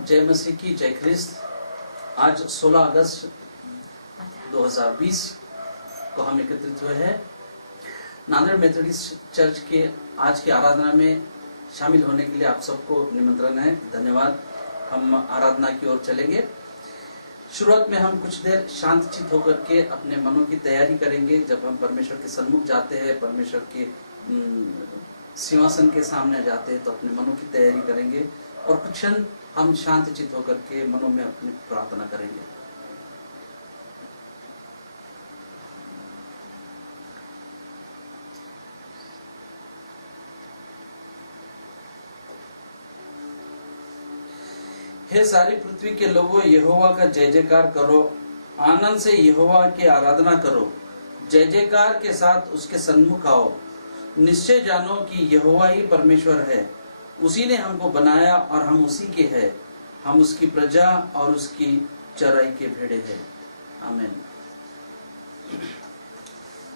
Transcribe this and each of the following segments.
साहब, जय मसीह की, जय ख्रिस्त। आज 16 अगस्त 2020 को हम एकत्रित हुए हैं। नांदेड़ मेथोडिस्ट चर्च के आज की आराधना में शामिल होने के लिए आप सबको निमंत्रण है। धन्यवाद। हम आराधना की ओर चलेंगे। शुरुआत में हम कुछ देर शांतचित्त होकर के अपने मनों की तैयारी करेंगे। जब हम परमेश्वर के सन्मुख जाते हैं, परमेश्वर के सिंहासन के सामने जाते हैं, तो अपने मनों की तैयारी करेंगे और कुछ क्षण हम शांतचित्त होकर के मनों में अपनी प्रार्थना करेंगे। हे सारी पृथ्वी के लोगों, यहोवा का जय जयकार करो, आनंद से यहोवा की आराधना करो, जय जयकार के साथ उसके सन्मुख आओ। निश्चय जानो कि यहोवा ही परमेश्वर है, उसी ने हमको बनाया और हम उसी के हैं। हम उसकी प्रजा और उसकी चराई के भेड़े हैं। आमीन।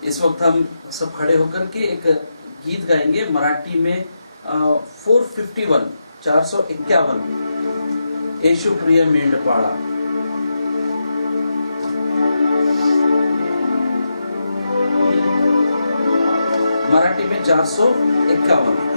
इस वक्त हम सब खड़े होकर के एक गीत गाएंगे मराठी में 451 451 येशू प्रिय मेंढपाळा। मराठी में 451।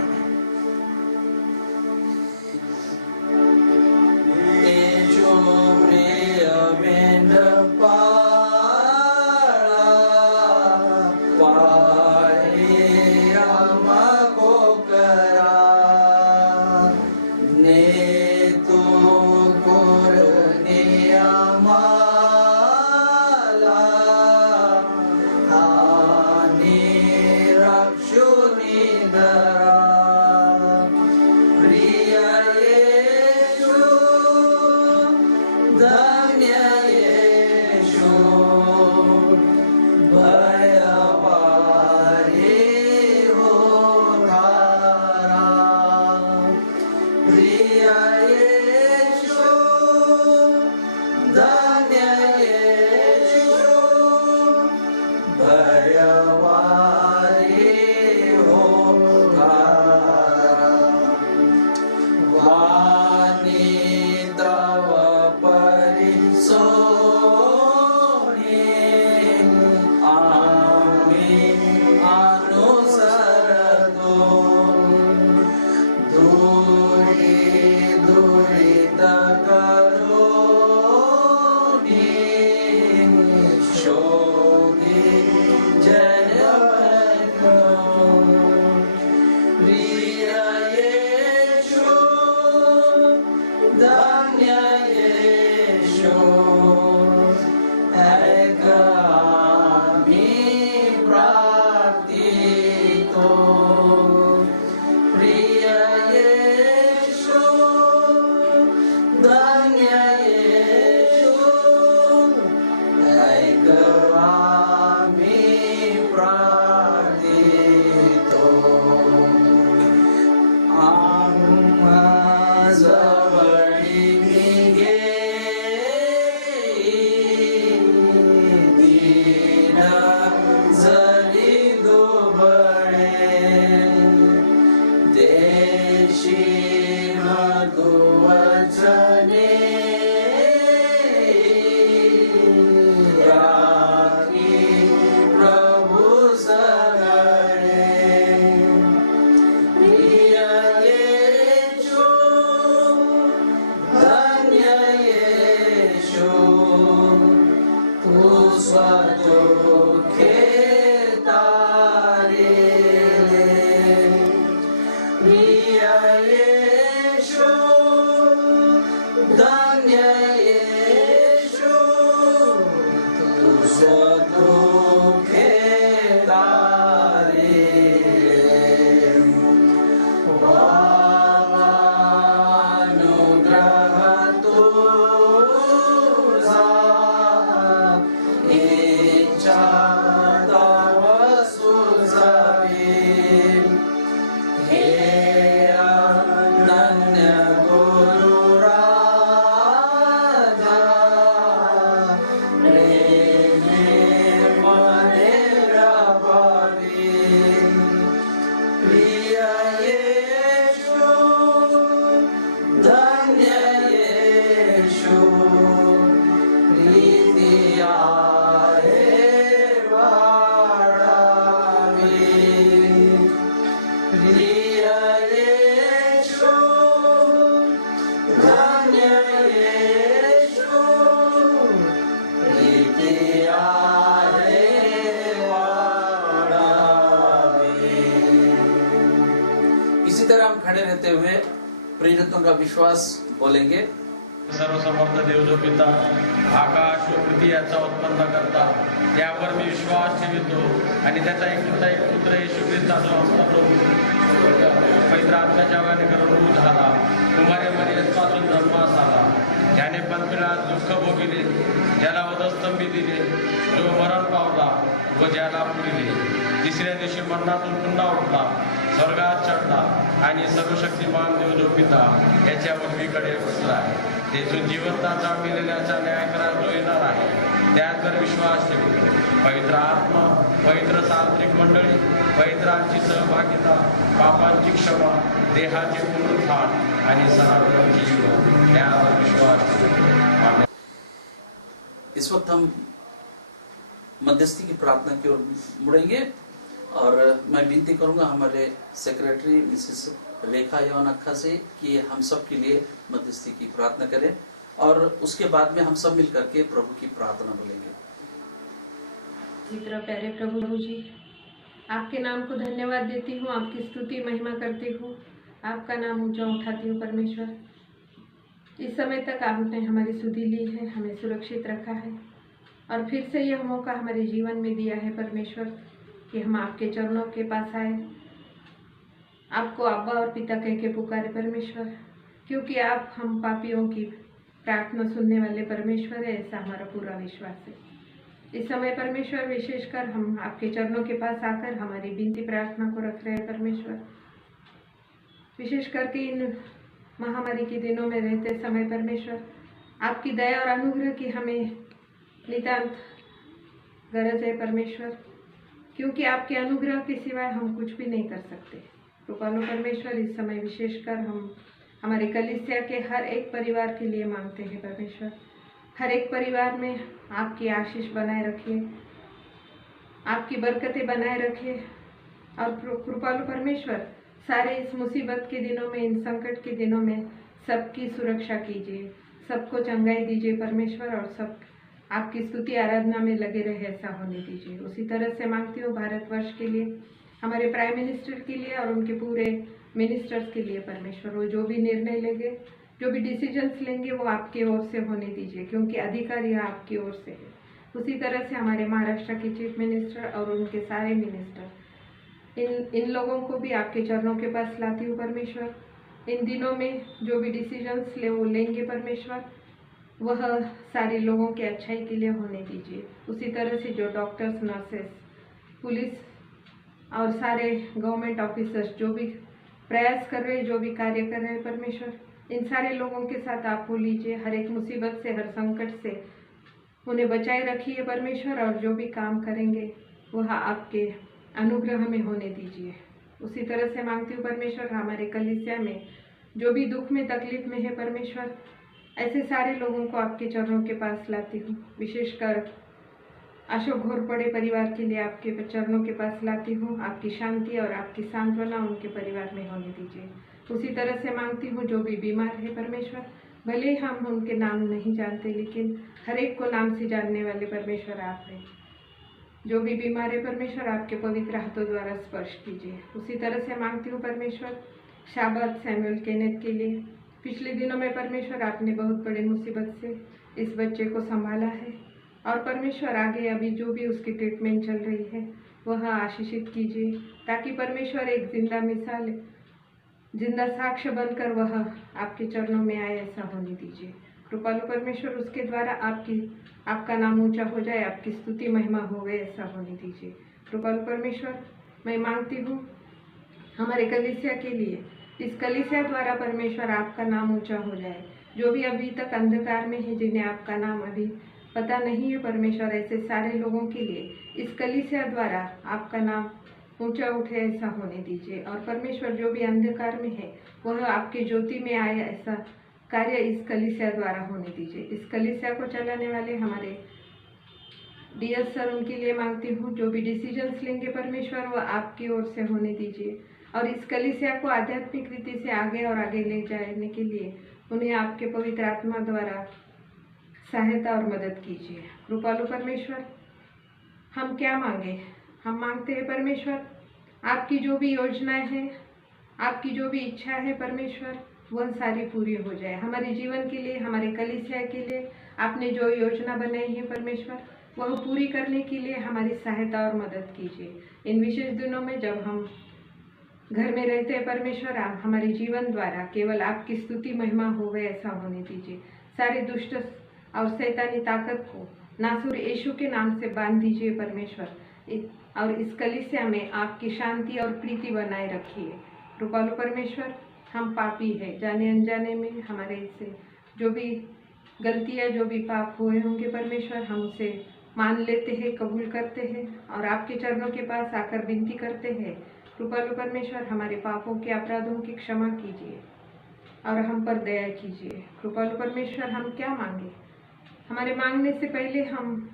जय तरह हम खड़े रहते हुए प्रेरितों का विश्वास बोलेंगे। सर्वसमर्थ देव जो पिता आकाश व पृथ्वी याचा उत्पन्न करता, त्यावर मी विश्वास ठेवितो आणि त्याचा एकुलता एक पुत्र येशू ख्रिस्ता जो आमचा प्रभू पवित्र आत्म्याच्या वाने गर्भरूप झाला, कुमारी मरियमपासून जन्मास आला, ज्याने पंथपिलात दुःख भोगिले, ज्याला वधस्तंभी दिले, जो मरण पावला व ज्याला पुरिले, तिसऱ्या दिवशी मरणातून पुन्हा उठला, स्वर्गात चढला आणि सर्वशक्तिमान देव जो पिता याच्या उजवीकडे बसला आहे, तेथून जिवंताचा मेलेल्याचा न्याय करायला जो येणार आहे, त्यावर विश्वास ठेवतो. पवित्र आत्मा, पवित्र सार्वत्रिक मंडळी, पवित्रांची सहभागिता, पापांची क्षमा, देहाचे पुनरुत्थान आणि सनातन जीवन यावर विश्वास ठेवतो. इस वक्त हम मध्यस्थी की प्रार्थना की ओर मुड़ेंगे और मैं विनती करूंगा हमारे सेक्रेटरी मिसेस रेखा यौनखा से कि हम सब के लिए मध्यस्थी की प्रार्थना करें और उसके बाद में हम सब मिलकर के प्रभु की प्रार्थना बोलेंगे। मित्र प्यारे प्रभु जी, आपके नाम को धन्यवाद देती हूँ, आपकी स्तुति महिमा करती हूँ, आपका नाम ऊंचा उठाती हूँ परमेश्वर। इस समय तक आपने हमारी सुधि ली है, हमें सुरक्षित रखा है और फिर से यह मौका हमारे जीवन में दिया है परमेश्वर कि हम आपके चरणों के पास आए, आपको अब्बा और पिता कह के पुकारे परमेश्वर, क्योंकि आप हम पापियों की प्रार्थना सुनने वाले परमेश्वर है, ऐसा हमारा पूरा विश्वास है। इस समय परमेश्वर विशेषकर हम आपके चरणों के पास आकर हमारी विनती प्रार्थना को रख रहे हैं परमेश्वर। विशेष करके इन महामारी के दिनों में रहते समय परमेश्वर, आपकी दया और अनुग्रह की हमें नितांत गरज है परमेश्वर, क्योंकि आपके अनुग्रह के सिवाय हम कुछ भी नहीं कर सकते। कृपालु परमेश्वर, इस समय विशेषकर हम हमारे कलीसिया के हर एक परिवार के लिए मांगते हैं परमेश्वर। हर एक परिवार में आपकी आशीष बनाए रखिए, आपकी बरकतें बनाए रखिए और कृपालु परमेश्वर, सारे इस मुसीबत के दिनों में, इन संकट के दिनों में सबकी सुरक्षा कीजिए, सबको चंगाई दीजिए परमेश्वर और सब आपकी स्तुति आराधना में लगे रहे, ऐसा होने दीजिए। उसी तरह से मांगती हूँ भारतवर्ष के लिए, हमारे प्राइम मिनिस्टर के लिए और उनके पूरे मिनिस्टर्स के लिए परमेश्वर। वो जो भी निर्णय लेंगे, जो भी डिसीजंस लेंगे, वो आपके ओर से होने दीजिए, क्योंकि अधिकार यह आपकी ओर से है। उसी तरह से हमारे महाराष्ट्र के चीफ मिनिस्टर और उनके सारे मिनिस्टर, इन लोगों को भी आपके चरणों के पास लाती हूँ परमेश्वर। इन दिनों में जो भी डिसीजंस वो लेंगे परमेश्वर, वह सारे लोगों के अच्छाई के लिए होने दीजिए। उसी तरह से जो डॉक्टर्स, नर्सेस, पुलिस और सारे गवर्नमेंट ऑफिसर्स जो भी प्रयास कर रहे हैं, जो भी कार्य कर रहे हैं परमेश्वर, इन सारे लोगों के साथ आप हो लीजिए। हर एक मुसीबत से, हर संकट से उन्हें बचाए रखिए परमेश्वर और जो भी काम करेंगे वह आपके अनुग्रह में होने दीजिए। उसी तरह से मांगती हूँ परमेश्वर, हमारे कलीसिया में जो भी दुख में, तकलीफ में है परमेश्वर, ऐसे सारे लोगों को आपके चरणों के पास लाती हूँ। विशेषकर अशोक घोरपड़े परिवार के लिए आपके चरणों के पास लाती हूँ। आपकी शांति और आपकी सांत्वना उनके परिवार में होने दीजिए। उसी तरह से मांगती हूँ जो भी बीमार है परमेश्वर, भले हम उनके नाम नहीं जानते, लेकिन हर एक को नाम से जानने वाले परमेश्वर आप हैं। जो भी बीमार है परमेश्वर, आपके पवित्र हाथों द्वारा स्पर्श कीजिए। उसी तरह से मांगती हूँ परमेश्वर शाबाद सैमुअल केनेथ के लिए। पिछले दिनों में परमेश्वर आपने बहुत बड़े मुसीबत से इस बच्चे को संभाला है और परमेश्वर आगे अभी जो भी उसकी ट्रीटमेंट चल रही है वह आशीषित कीजिए, ताकि परमेश्वर एक जिंदा मिसाल, जिंदा साक्ष्य बनकर वह आपके चरणों में आए, ऐसा होने दीजिए। कृपालु परमेश्वर, उसके द्वारा आपका नाम ऊंचा हो जाए, आपकी स्तुति महिमा हो गए, ऐसा होने दीजिए। कृपालु परमेश्वर, मैं मांगती हूँ हमारे कलीसिया के लिए, इस कलीसिया द्वारा परमेश्वर आपका नाम ऊंचा हो जाए। जो भी अभी तक अंधकार में है, जिन्हें आपका नाम अभी पता नहीं है परमेश्वर, ऐसे सारे लोगों के लिए इस कलीसिया द्वारा आपका नाम ऊंचा उठे, ऐसा होने दीजिए। और परमेश्वर, जो भी अंधकार में है वह आपके ज्योति में आए, ऐसा कार्य इस कलीसिया द्वारा होने दीजिए। इस कलीसिया को चलाने वाले हमारे डीएस सर, उनके लिए मांगती हूँ, जो भी डिसीजंस लेंगे परमेश्वर वह आपकी ओर से होने दीजिए और इस कलीसिया को आध्यात्मिक रीति से आगे और आगे ले जाने के लिए उन्हें आपके पवित्र आत्मा द्वारा सहायता और मदद कीजिए। कृपालु परमेश्वर, हम क्या मांगे? हम मांगते हैं परमेश्वर, आपकी जो भी योजनाएं हैं आपकी जो भी इच्छा है परमेश्वर वह सारी पूरी हो जाए। हमारे जीवन के लिए, हमारे कलीसिया के लिए आपने जो योजना बनाई है परमेश्वर वह पूरी करने के लिए हमारी सहायता और मदद कीजिए। इन विशेष दिनों में जब हम घर में रहते हैं परमेश्वर, आप हमारे जीवन द्वारा केवल आपकी स्तुति महिमा होवे ऐसा होने दीजिए। सारे दुष्ट और शैतानी ताकत को नासुर यीशु के नाम से बांध दीजिए परमेश्वर, और इस कलीसिया में आपकी शांति और प्रीति बनाए रखिए। कृपालु परमेश्वर, हम पापी हैं, जाने अनजाने में हमारे से जो भी गलतियाँ, जो भी पाप हुए होंगे परमेश्वर, हम उसे मान लेते हैं, कबूल करते हैं और आपके चरणों के पास आकर विनती करते हैं। कृपालु परमेश्वर, हमारे पापों के अपराधों की क्षमा कीजिए और हम पर दया कीजिए। कृपालु परमेश्वर, हम क्या मांगे, हमारे मांगने से पहले हम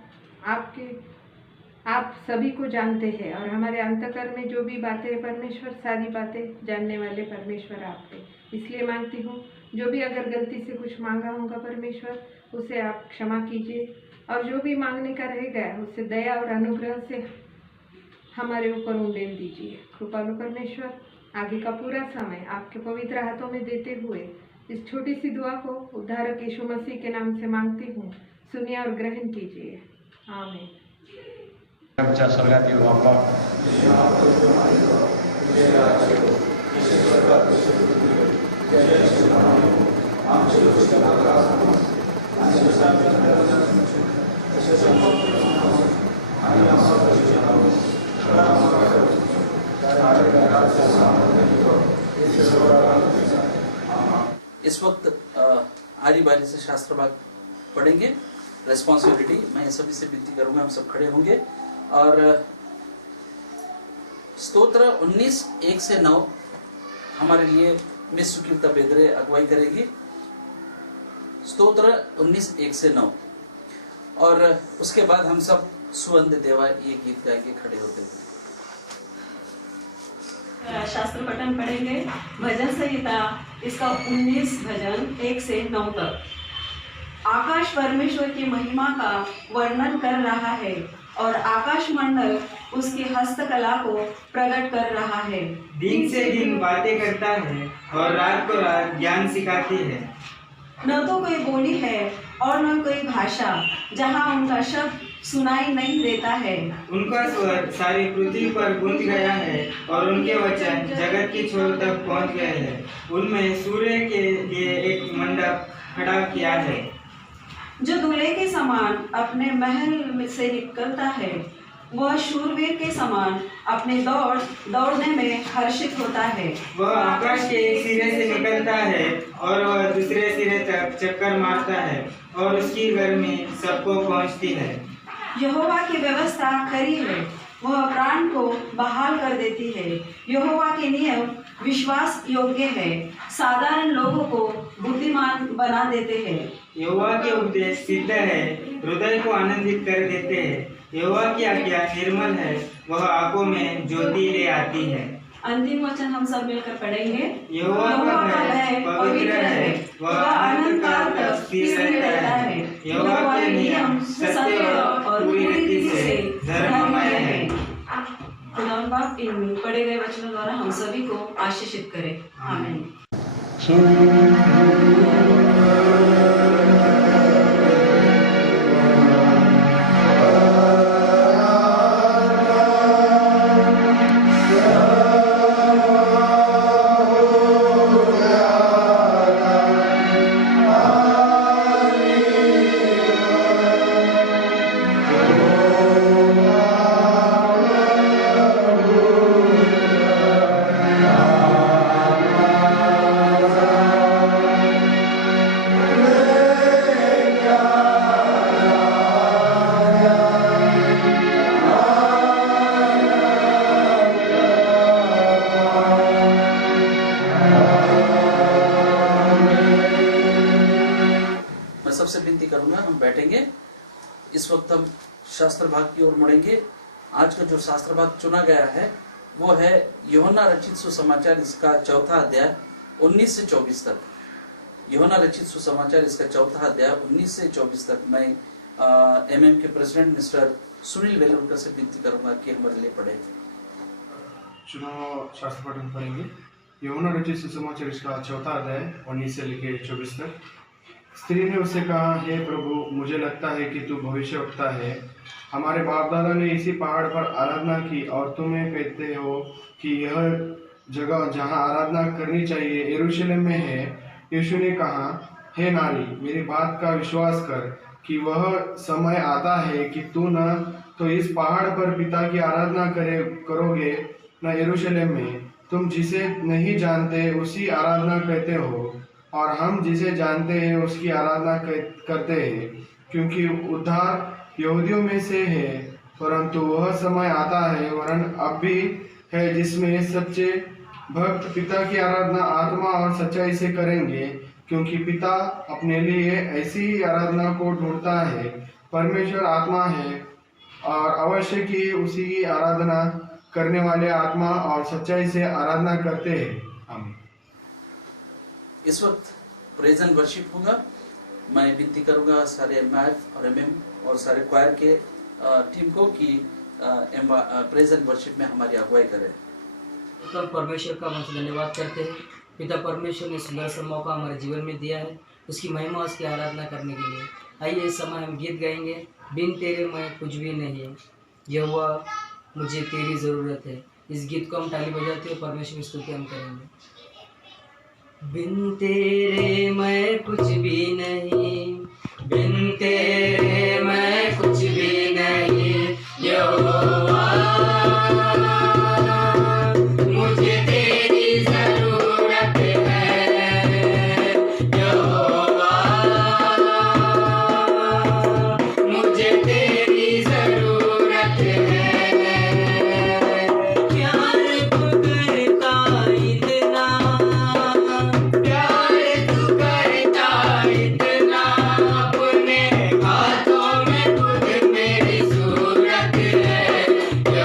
आप सभी को जानते हैं और हमारे अंतःकरण में जो भी बातें परमेश्वर, सारी बातें जानने वाले परमेश्वर आप हैं। इसलिए मांगती हूँ, जो भी अगर गलती से कुछ मांगा होगा परमेश्वर, उसे आप क्षमा कीजिए और जो भी मांगने का रह गया उसे दया और अनुग्रह से हमारे ऊपर उंडेल दीजिए। कृपालु परमेश्वर, आगे का पूरा समय आपके पवित्र हाथों में देते हुए इस छोटी सी दुआ को उद्धारक यीशु मसीह के नाम से मांगती हूँ, सुनिए और ग्रहण कीजिए। आमीन। आमच्या स्वर्गातील बाप्पा, इस वक्त आरी बारी से शास्त्र भाग पढ़ेंगे। रेस्पॉन्सिबिलिटी मैं सभी से विनती करूंगा, हम सब खड़े होंगे और स्तोत्र 19:1 से 9 हमारे लिए मिस सुकीर्ता बेदरे अगुवाई करेगी। स्तोत्र 19:1 से 9 और उसके बाद हम सब सुवंद देवा ये गीत गाएंगे खड़े होते हुए। शास्त्र पठन पढ़ेंगे। भजन संहिता इसका 19 भजन 1 से 9 तक। आकाश परमेश्वर की महिमा का वर्णन कर रहा है और आकाश मंडल उसकी हस्तकला को प्रकट कर रहा है। दिन से दिन बातें करता है और रात को रात ज्ञान सिखाती है। न तो कोई बोली है और न कोई भाषा जहाँ उनका शब्द सुनाई नहीं देता है। उनका स्वर सारी पृथ्वी पर गूंज गया है और उनके वचन जगत की छोर तक पहुंच गए हैं। उनमें सूर्य के लिए एक मंडप खड़ा किया है जो दूल्हे के समान अपने महल से निकलता है। वह शूरवीर के समान अपने दौड़ने में हर्षित होता है। वह आकाश के एक सिरे से निकलता है और वह दूसरे सिरे तक चक्कर मारता है और उसकी गर्मी सबको पहुंचती है। यहोवा की व्यवस्था खरी है, वह प्राण को बहाल कर देती है। यहोवा के नियम विश्वास योग्य है, साधारण लोगों को बुद्धिमान बना देते हैं। यहोवा के उपदेश सिद्ध है, हृदय को आनंदित कर देते हैं। यहोवा की आज्ञा निर्मल है, वह आंखों में ज्योति ले आती है। अंतिम वचन हम सब मिलकर पढ़ेंगे। यहोवा का भय पवित्र है, वह अनंत काल तक स्थिर रहता है। यहोवा के नियम सत्य और पूरी रीति से धर्ममय है। खुदावंद बाप इन पढ़े गए वचनों द्वारा हम सभी को आशीषित करे। आमीन। सबसे विनती करूंगा, हम बैठेंगे। इस वक्त हम शास्त्र भाग की ओर मुड़ेंगे। आज का जो शास्त्र भाग चुना गया है वो है यूहन्ना रचित सुसमाचार, इसका 4था अध्याय 19 से 24 तक। यूहन्ना रचित सुसमाचार इसका 4था अध्याय 19 से 24 तक। मैं एमएम के प्रेसिडेंट मिस्टर सुनील वेलुरकर से विनती करूंगा कि हमारे लिए पढ़े। चुनाव शास्त्र पठन करेंगे। यूहन्ना रचित सुसमाचार इसका 4वां अध्याय 19 से लेकर 24 तक। स्त्री ने उससे कहा, हे प्रभु, मुझे लगता है कि तू भविष्यवक्ता है। हमारे बाप दादा ने इसी पहाड़ पर आराधना की और तुम्हें कहते हो कि यह जगह जहाँ आराधना करनी चाहिए यरूशलेम में है। यीशु ने कहा, हे नारी, मेरी बात का विश्वास कर कि वह समय आता है कि तू न तो इस पहाड़ पर पिता की आराधना करोगे न यरूशलेम में। तुम जिसे नहीं जानते उसी आराधना कहते हो और हम जिसे जानते हैं उसकी आराधना करते हैं, क्योंकि उद्धार यहूदियों में से है। परंतु वह समय आता है, वरन अब भी है, जिसमें सच्चे भक्त पिता की आराधना आत्मा और सच्चाई से करेंगे, क्योंकि पिता अपने लिए ऐसी आराधना को ढूंढता है। परमेश्वर आत्मा है और अवश्य की उसी की आराधना करने वाले आत्मा और सच्चाई से आराधना करते हैं। आमीन। इस वक्त प्रेज एंड वर्शिप होगा। मैं विनती करूंगा सारे एमआईएफ और एमएम और सारे क्वायर के टीम को कि प्रेज एंड वर्शिप में हमारी अगुवाई करें। तो परमेश्वर का हम धन्यवाद करते हैं। पिता परमेश्वर ने सुंदर सा मौका हमारे जीवन में दिया है, उसकी महिमा, उसकी आराधना करने के लिए। आइए इस समय हम गीत गाएंगे, बिन तेरे मैं कुछ भी नहीं, यहोवा मुझे तेरी ज़रूरत है। इस गीत को हम ताली बजाते हुए परमेश्वर की स्तुति हम करेंगे। बिन तेरे मैं कुछ भी नहीं, बिन तेरे मैं कुछ भी नहीं, यहोवा मुझे तेरी ज़रूरत है, यहोवा मुझे तेरी ज़रूरत है। प्यार तू करता इतना, प्यार तू करता इतना, अपने हाथों में खुद मेरी सूरत है,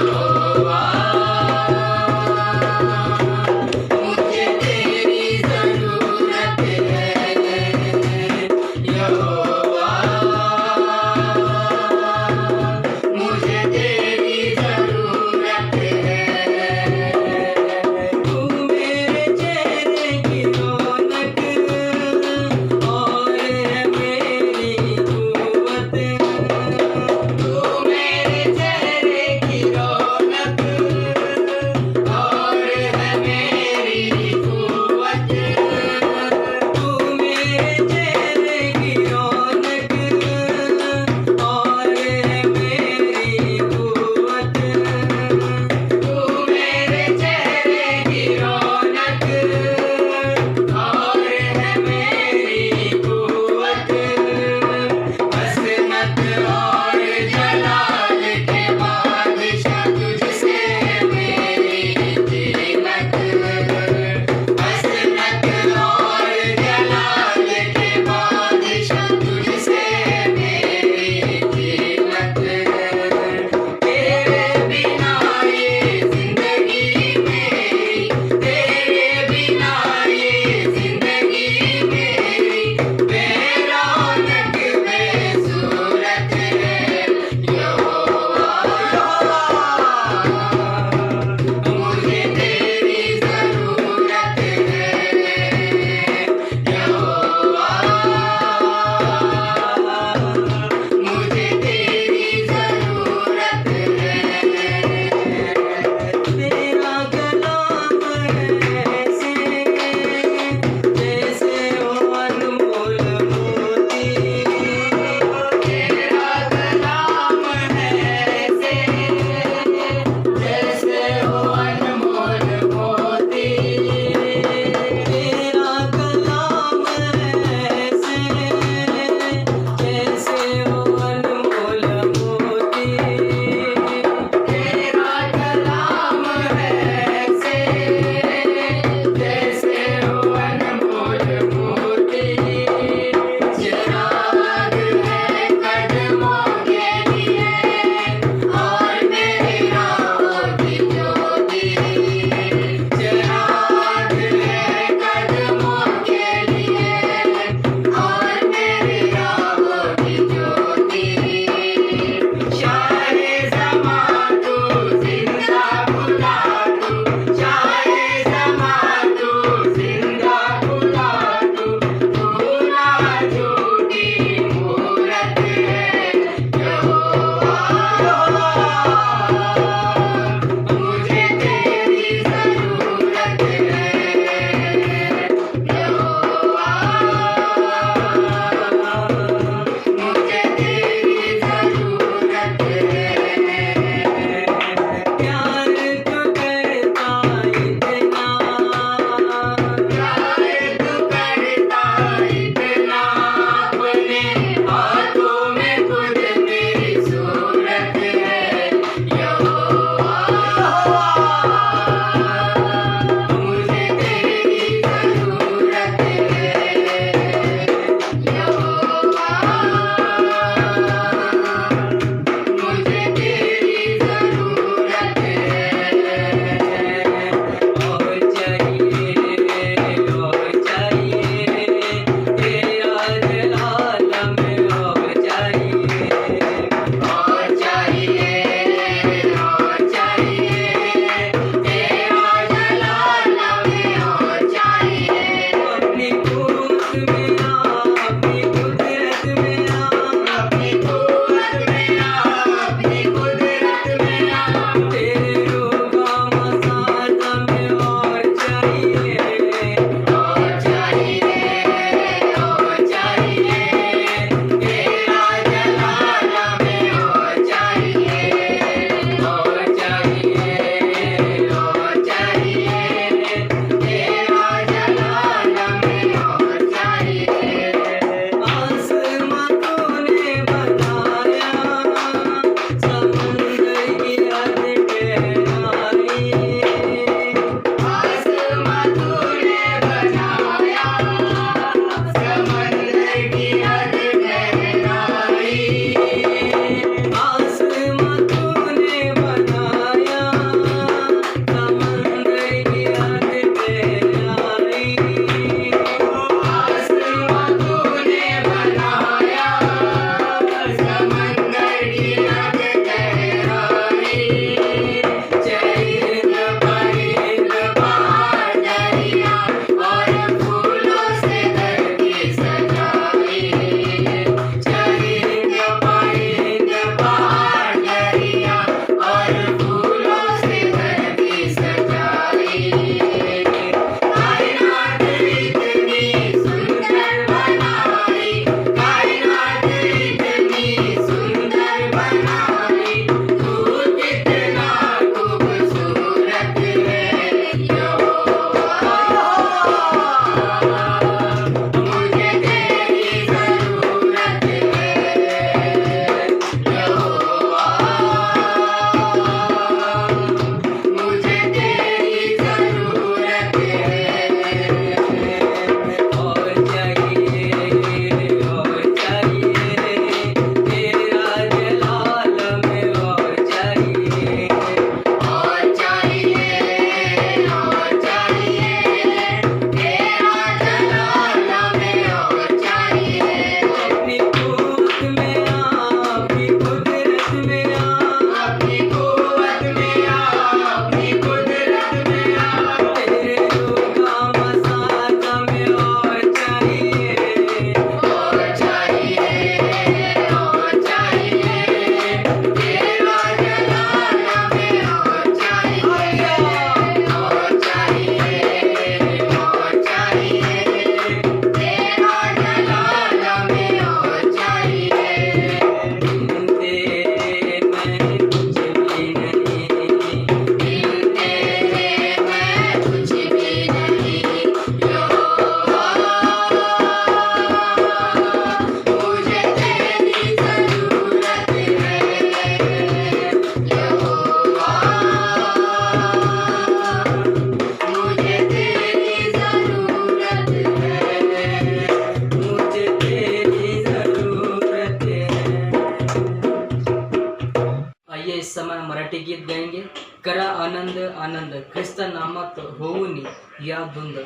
करा आनंद आनंद ख्रिस्त नामक होऊनी या धुंद।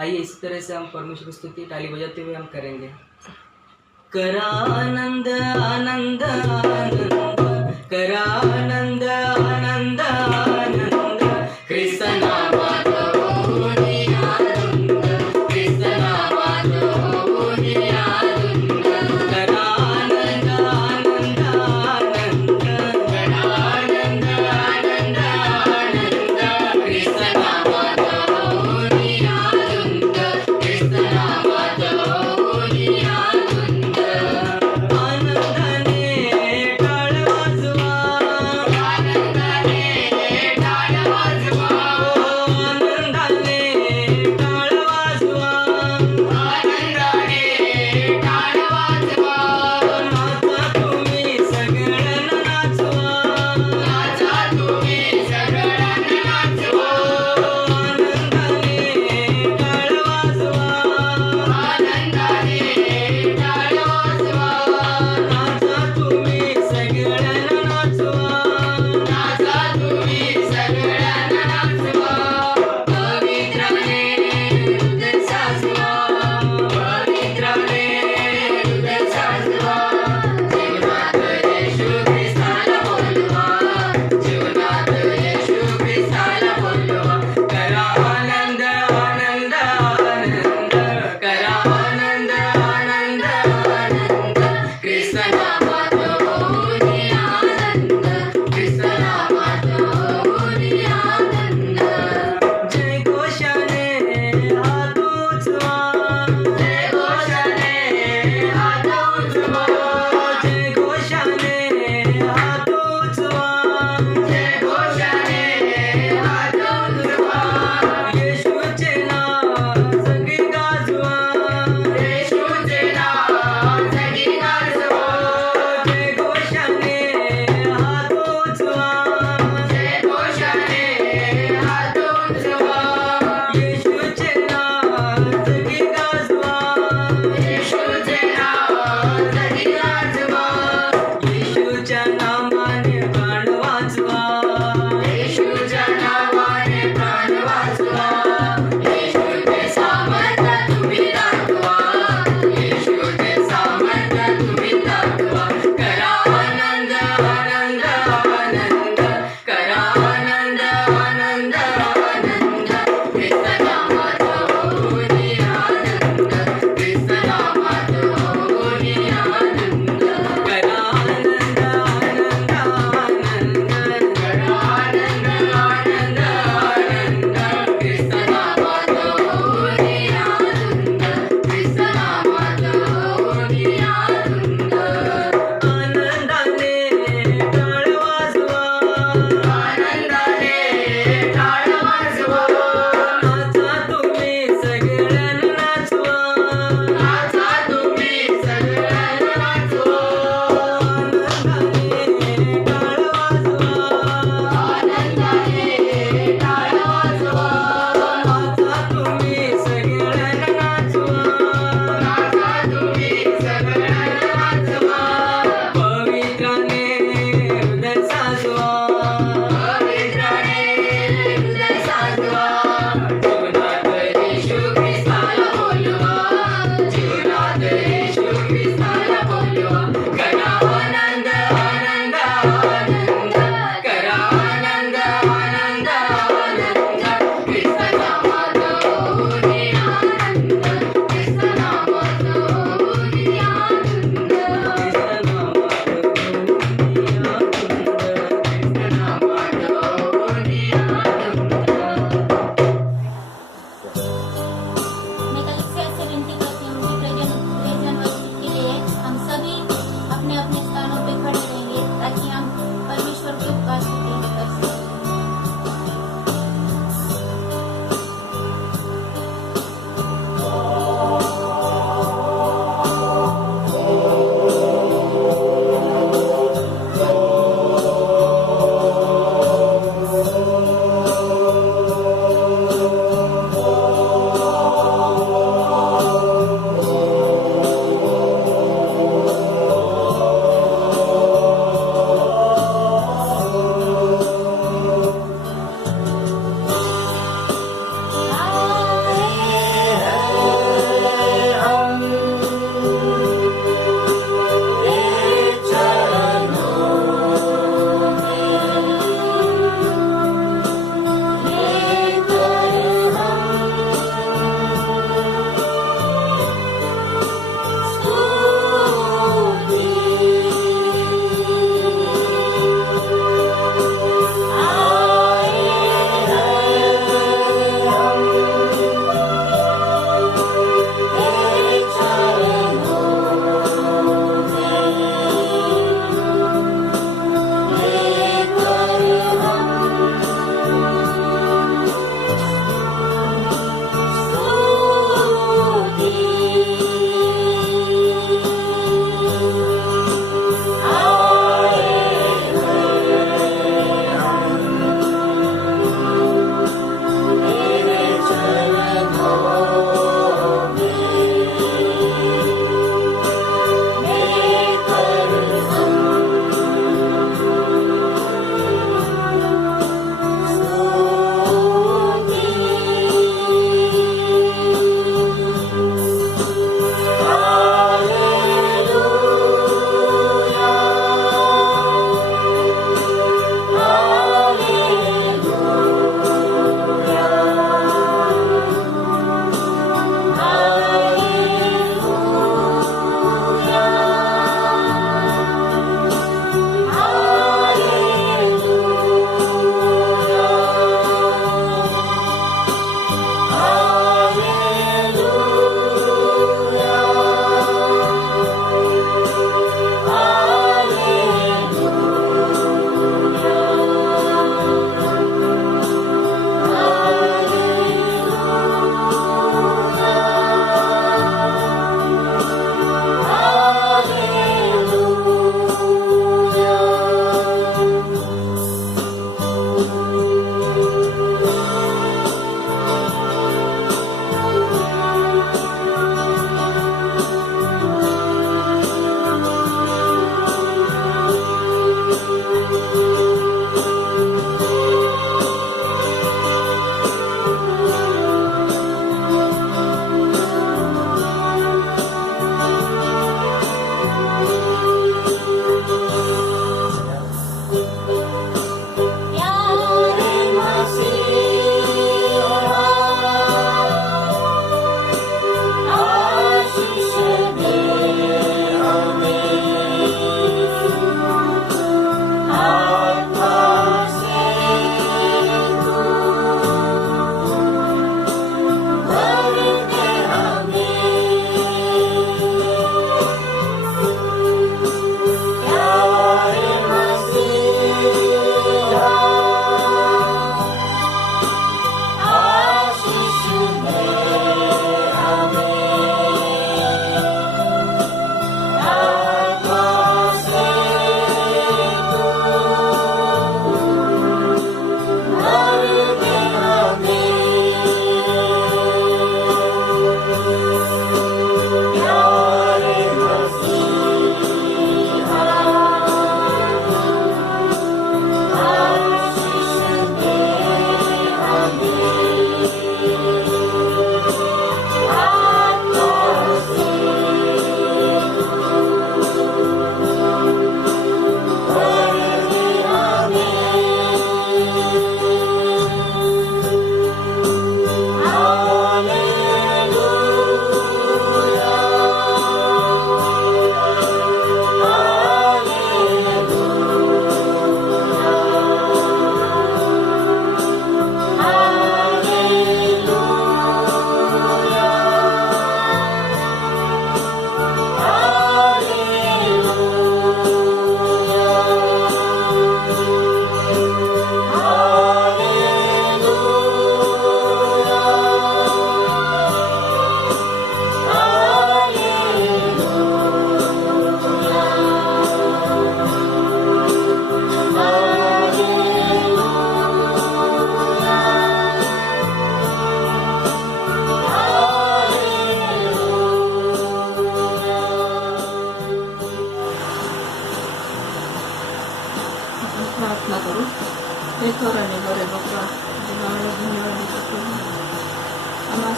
आइए इस तरह से हम परमेश्वर की स्तुति ताली बजाते हुए हम करेंगे। करा आनंद आनंद आनंद, करा आनंद आनंद आनंद, ख्रिस्त नामक होऊनी या धुंद, ख्रिस्त नामक होऊनी या धुंद। करा आनंद आनंद आनंद, करा आनंद आनंद आनंद, ख्रिस्त नामक होऊनी या धुंद, ख्रिस्त नामक होऊनी या धुंद। आनंदाने टाळ वाजवा, आनंदाने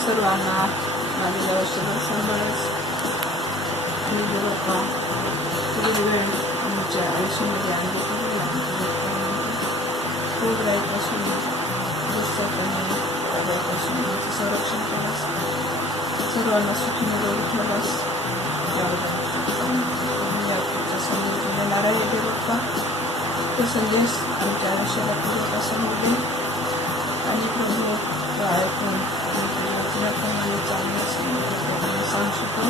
सर्वांना माझ्या औषधात सांभाळायच आणि बाप्पा पुढील वेळ आमच्या आयुष्यामध्ये आणली खूप राहीपासून दुसऱ्यापासून त्यापासून संरक्षण केलास सर्वांना सुखी निरोगी ठेवलास येणारा येते बाप्पा तो संदेश आमच्या आयुष्याला पूर्ण समोर दे आणि प्रभू ऐकून चांगलं सांगू शकतो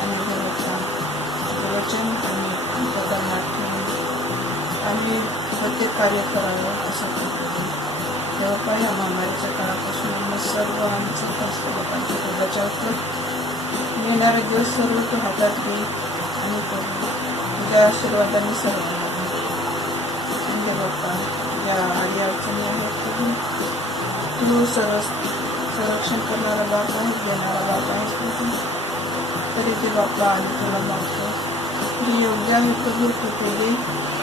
आणि वचन आणि पदांना ठेवून आम्ही प्रत्येक कार्य करावं असं तेव्हा पण या महामारीच्या काळापासून आम्ही सर्व आमचं कष्ट लोकांचा बचाव कर येणारे दिवस सर्व तो हातात घे आणि तुझ्या आशीर्वादाने सर्वांना म्हणजे बाप्पा ज्या आडी अडचणी आहेत तू संरक्षण करणारा बाप आहे देणारा बाप आहे तरी ते बाप्पा आणि तुला मागतो जे योग्य आहे कबूल करते दे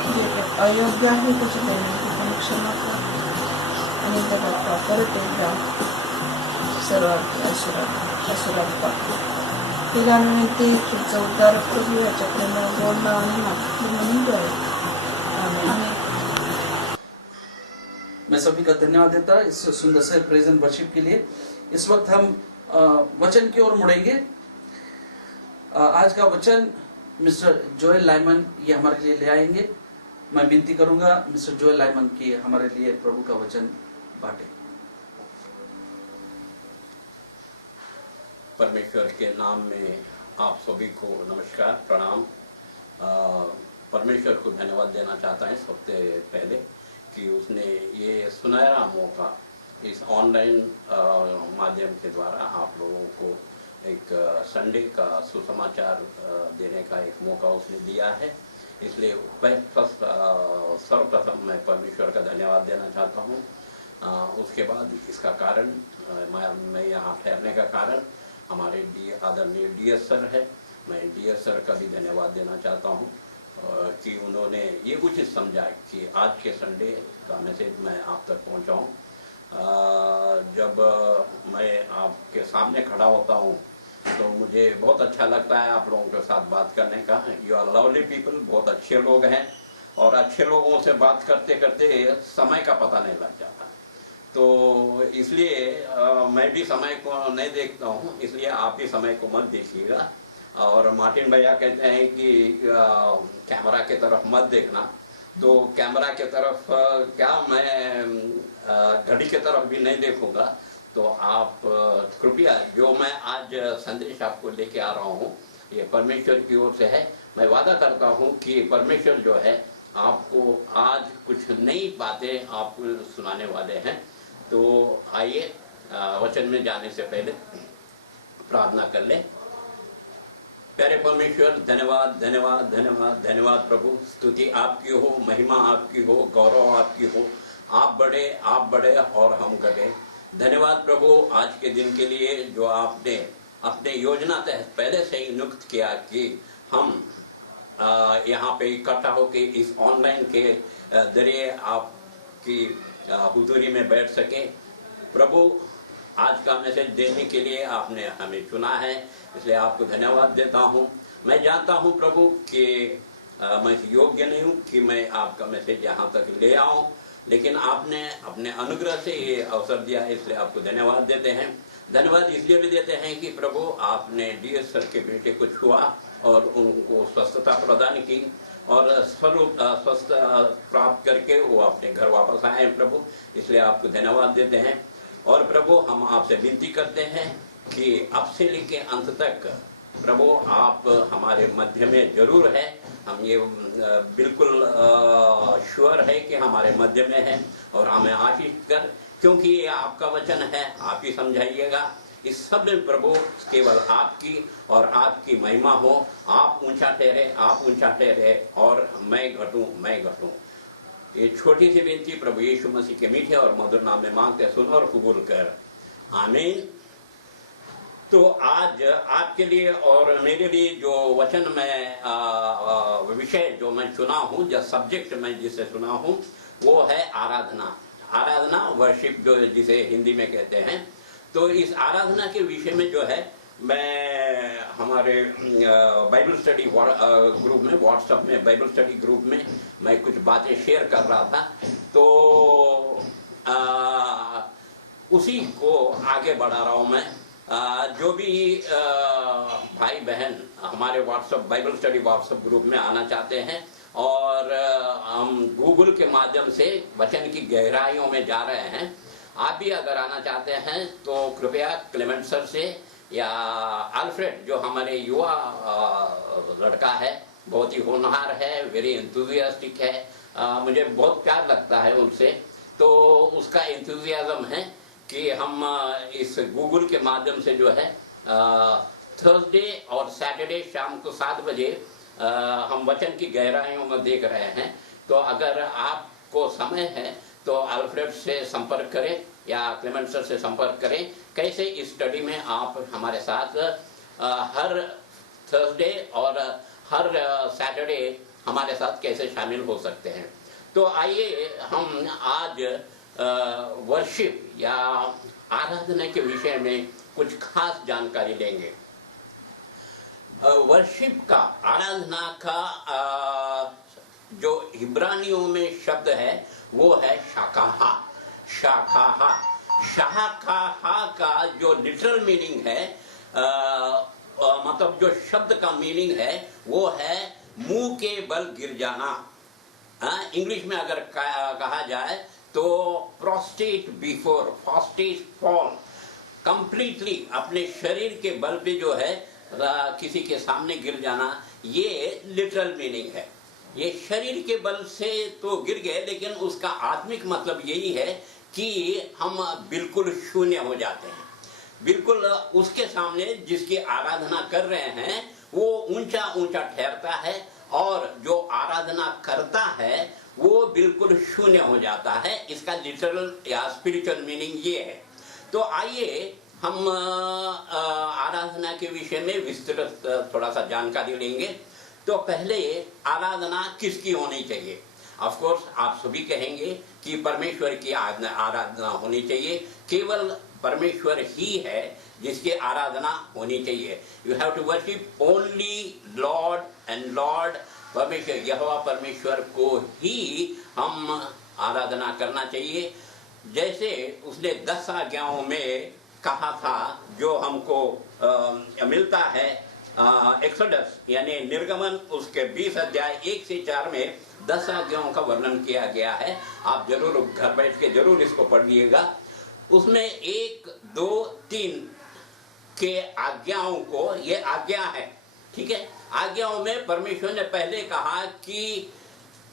जे अयोग्य आहे त्याची दैनिक क्षमा कर आणि त्या बाप्पा परत एकदा सर्वांचे आशीर्वाद पाहतो तुझ्या विनंती तुझा उद्धार प्रभू याच्या प्रेमाला जोडणं आणि म्हणून आम्ही मैं सभी का धन्यवाद देता इस सुंदर से प्रेजेंट वर्शिप के लिए। इस वक्त हम वचन की ओर मुड़ेंगे। आज का वचन मिस्टर जोएल लाइमन ये हमारे लिए ले आएंगे। मैं विनती करूंगा मिस्टर जोएल लाइमन की हमारे लिए प्रभु का वचन बांटे। परमेश्वर के नाम में आप सभी को नमस्कार प्रणाम। परमेश्वर को धन्यवाद देना चाहता है सबसे पहले कि उसने ये सुनहरा मौका इस ऑनलाइन माध्यम के द्वारा आप लोगों को एक संडे का सुसमाचार देने का एक मौका उसने दिया है। इसलिए सर्वप्रथम मैं परमेश्वर का धन्यवाद देना चाहता हूँ। उसके बाद इसका कारण मैं यहाँ ठहरने का कारण हमारे आदरणीय डीएस सर है। मैं डीएस सर का भी धन्यवाद देना चाहता हूँ कि उन्होंने ये कुछ समझा कि आज के संडे का मैसेज मैं आप तक पहुँचाऊँ। जब मैं आपके सामने खड़ा होता हूँ तो मुझे बहुत अच्छा लगता है आप लोगों के साथ बात करने का। यू आर लवली पीपल, बहुत अच्छे लोग हैं और अच्छे लोगों से बात करते करते समय का पता नहीं लग जाता। तो इसलिए मैं भी समय को नहीं देखता हूँ, इसलिए आप भी समय को मत देखिएगा। और मार्टिन भैया कहते हैं कि कैमरा के तरफ मत देखना, तो कैमरा के तरफ क्या मैं घड़ी के तरफ भी नहीं देखूंगा। तो आप कृपया जो मैं आज संदेश आपको लेके आ रहा हूँ ये परमेश्वर की ओर से है। मैं वादा करता हूँ कि परमेश्वर जो है आपको आज कुछ नई बातें आपको सुनाने वाले हैं। तो आइए वचन में जाने से पहले प्रार्थना कर ले। प्यारे परमेश्वर धन्यवाद धन्यवाद धन्यवाद धन्यवाद प्रभु, स्तुति आपकी हो, महिमा आपकी हो, गौरव आपकी हो। आप बड़े और हम घटे। धन्यवाद प्रभु आज के दिन के लिए जो आपने अपने योजना तहत पहले से ही नियुक्त किया कि हम यहाँ पे इकट्ठा होकर इस ऑनलाइन के जरिए आपकी हुजूरी में बैठ सके। प्रभु आज का मैसेज देने के लिए आपने हमें चुना है, इसलिए आपको धन्यवाद देता हूँ। मैं जानता हूँ प्रभु कि मैं योग्य नहीं हूँ कि मैं आपका मैसेज यहाँ तक ले आऊँ, लेकिन आपने अपने अनुग्रह से ये अवसर दिया, इसलिए आपको धन्यवाद देते हैं। धन्यवाद इसलिए भी देते हैं कि प्रभु आपने डीएस सर के बेटे को छुआ और उनको स्वस्थता प्रदान की और स्वस्थ प्राप्त करके वो अपने घर वापस आए हैं प्रभु, इसलिए आपको धन्यवाद देते हैं। और प्रभु हम आपसे विनती करते हैं कि अब से लेके अंत तक प्रभु आप हमारे मध्य में जरूर है। हम ये बिल्कुल श्योर है कि हमारे मध्य में है और हमें आशीष कर, क्योंकि ये आपका वचन है, आप ही समझाइएगा। इस सब में प्रभु केवल आपकी और आपकी महिमा हो। आप ऊंचा ठहरे और मैं घटूं। ये छोटी सी विनती प्रभु यीशु मसीह के मीठे और मधुर नाम में मांगते सुन और कबूल कर, आमीन। तो आज आपके लिए और मेरे लिए जो वचन मैं विषय जो मैं चुना हूँ, जो सब्जेक्ट मैं जिसे चुना हूँ वो है आराधना। वर्शिप जो जिसे हिंदी में कहते हैं। तो इस आराधना के विषय में जो है मैं हमारे बाइबल स्टडी ग्रुप में, व्हाट्सएप में बाइबल स्टडी ग्रुप में मैं कुछ बातें शेयर कर रहा था, तो उसी को आगे बढ़ा रहा हूँ मैं। जो भी भाई बहन हमारे WhatsApp Bible study WhatsApp group में आना चाहते हैं और हम गूगल के माध्यम से वचन की गहराइयों में जा रहे हैं, आप भी अगर आना चाहते हैं तो कृपया क्लेमेंट सर से या अल्फ्रेड जो हमारे युवा लड़का है, बहुत ही होनहार है, वेरी एंथुजियास्टिक है, मुझे बहुत प्यार लगता है उनसे। तो उसका एंथुजियाज्म है कि हम इस गूगल के माध्यम से जो है थर्सडे और सैटरडे शाम को 7 बजे हम वचन की गहराइयों में देख रहे हैं। तो अगर आपको समय है तो अल्फ्रेड से संपर्क करें या क्लेमेंट सर से संपर्क करें, कैसे इस स्टडी में आप हमारे साथ हर थर्सडे और हर सैटरडे हमारे साथ कैसे शामिल हो सकते हैं। तो आइए हम आज वर्शिप या आराधना के विषय में कुछ खास जानकारी लेंगे। वर्शिप का, आराधना का जो इब्रानियों में शब्द है वो है शाकाहा। शाकाहा, शाकाहा का जो लिटरल मीनिंग है, मतलब जो शब्द का मीनिंग है वो है मुंह के बल गिर जाना। इंग्लिश में अगर कहा जाए तो prostate before, prostate fall, completely अपने शरीर के बल पे जो है किसी के सामने गिर जाना, ये लिटरल मीनिंग है। ये शरीर के बल से तो गिर गए, लेकिन उसका आत्मिक मतलब यही है कि हम बिल्कुल शून्य हो जाते हैं, बिल्कुल उसके सामने जिसकी आराधना कर रहे हैं वो ऊंचा ऊंचा ठहरता है और जो आराधना करता है वो बिल्कुल शून्य हो जाता है। इसका लिटरल या स्पिरिचुअल मीनिंग ये है। तो आइए हम आराधना के विषय में विस्तृत थोड़ा सा जानकारी लेंगे। तो पहले आराधना किसकी होनी चाहिए? ऑफ कोर्स आप सभी कहेंगे कि परमेश्वर की आराधना होनी चाहिए। केवल परमेश्वर ही है जिसकी आराधना होनी चाहिए। You have to worship only lord and lord, परमेश्वर, यहोवा परमेश्वर को ही हम आराधना करना चाहिए। जैसे उसने 10 आज्ञाओं में कहा था, जो हमको मिलता है एक्सोडस यानी निर्गमन, उसके 20 अध्याय 1 से 4 में 10 आज्ञाओं का वर्णन किया गया है। आप जरूर घर बैठ के जरूर इसको पढ़िएगा। उसमें 1, 2, 3 के आज्ञाओं को, ये आज्ञा है, ठीक है। आज्ञाओं में परमेश्वर ने पहले कहा कि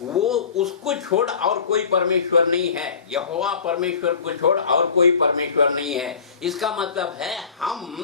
वो उसको छोड़ और कोई परमेश्वर नहीं है, यहोवा परमेश्वर को छोड़ और कोई परमेश्वर नहीं है। इसका मतलब है हम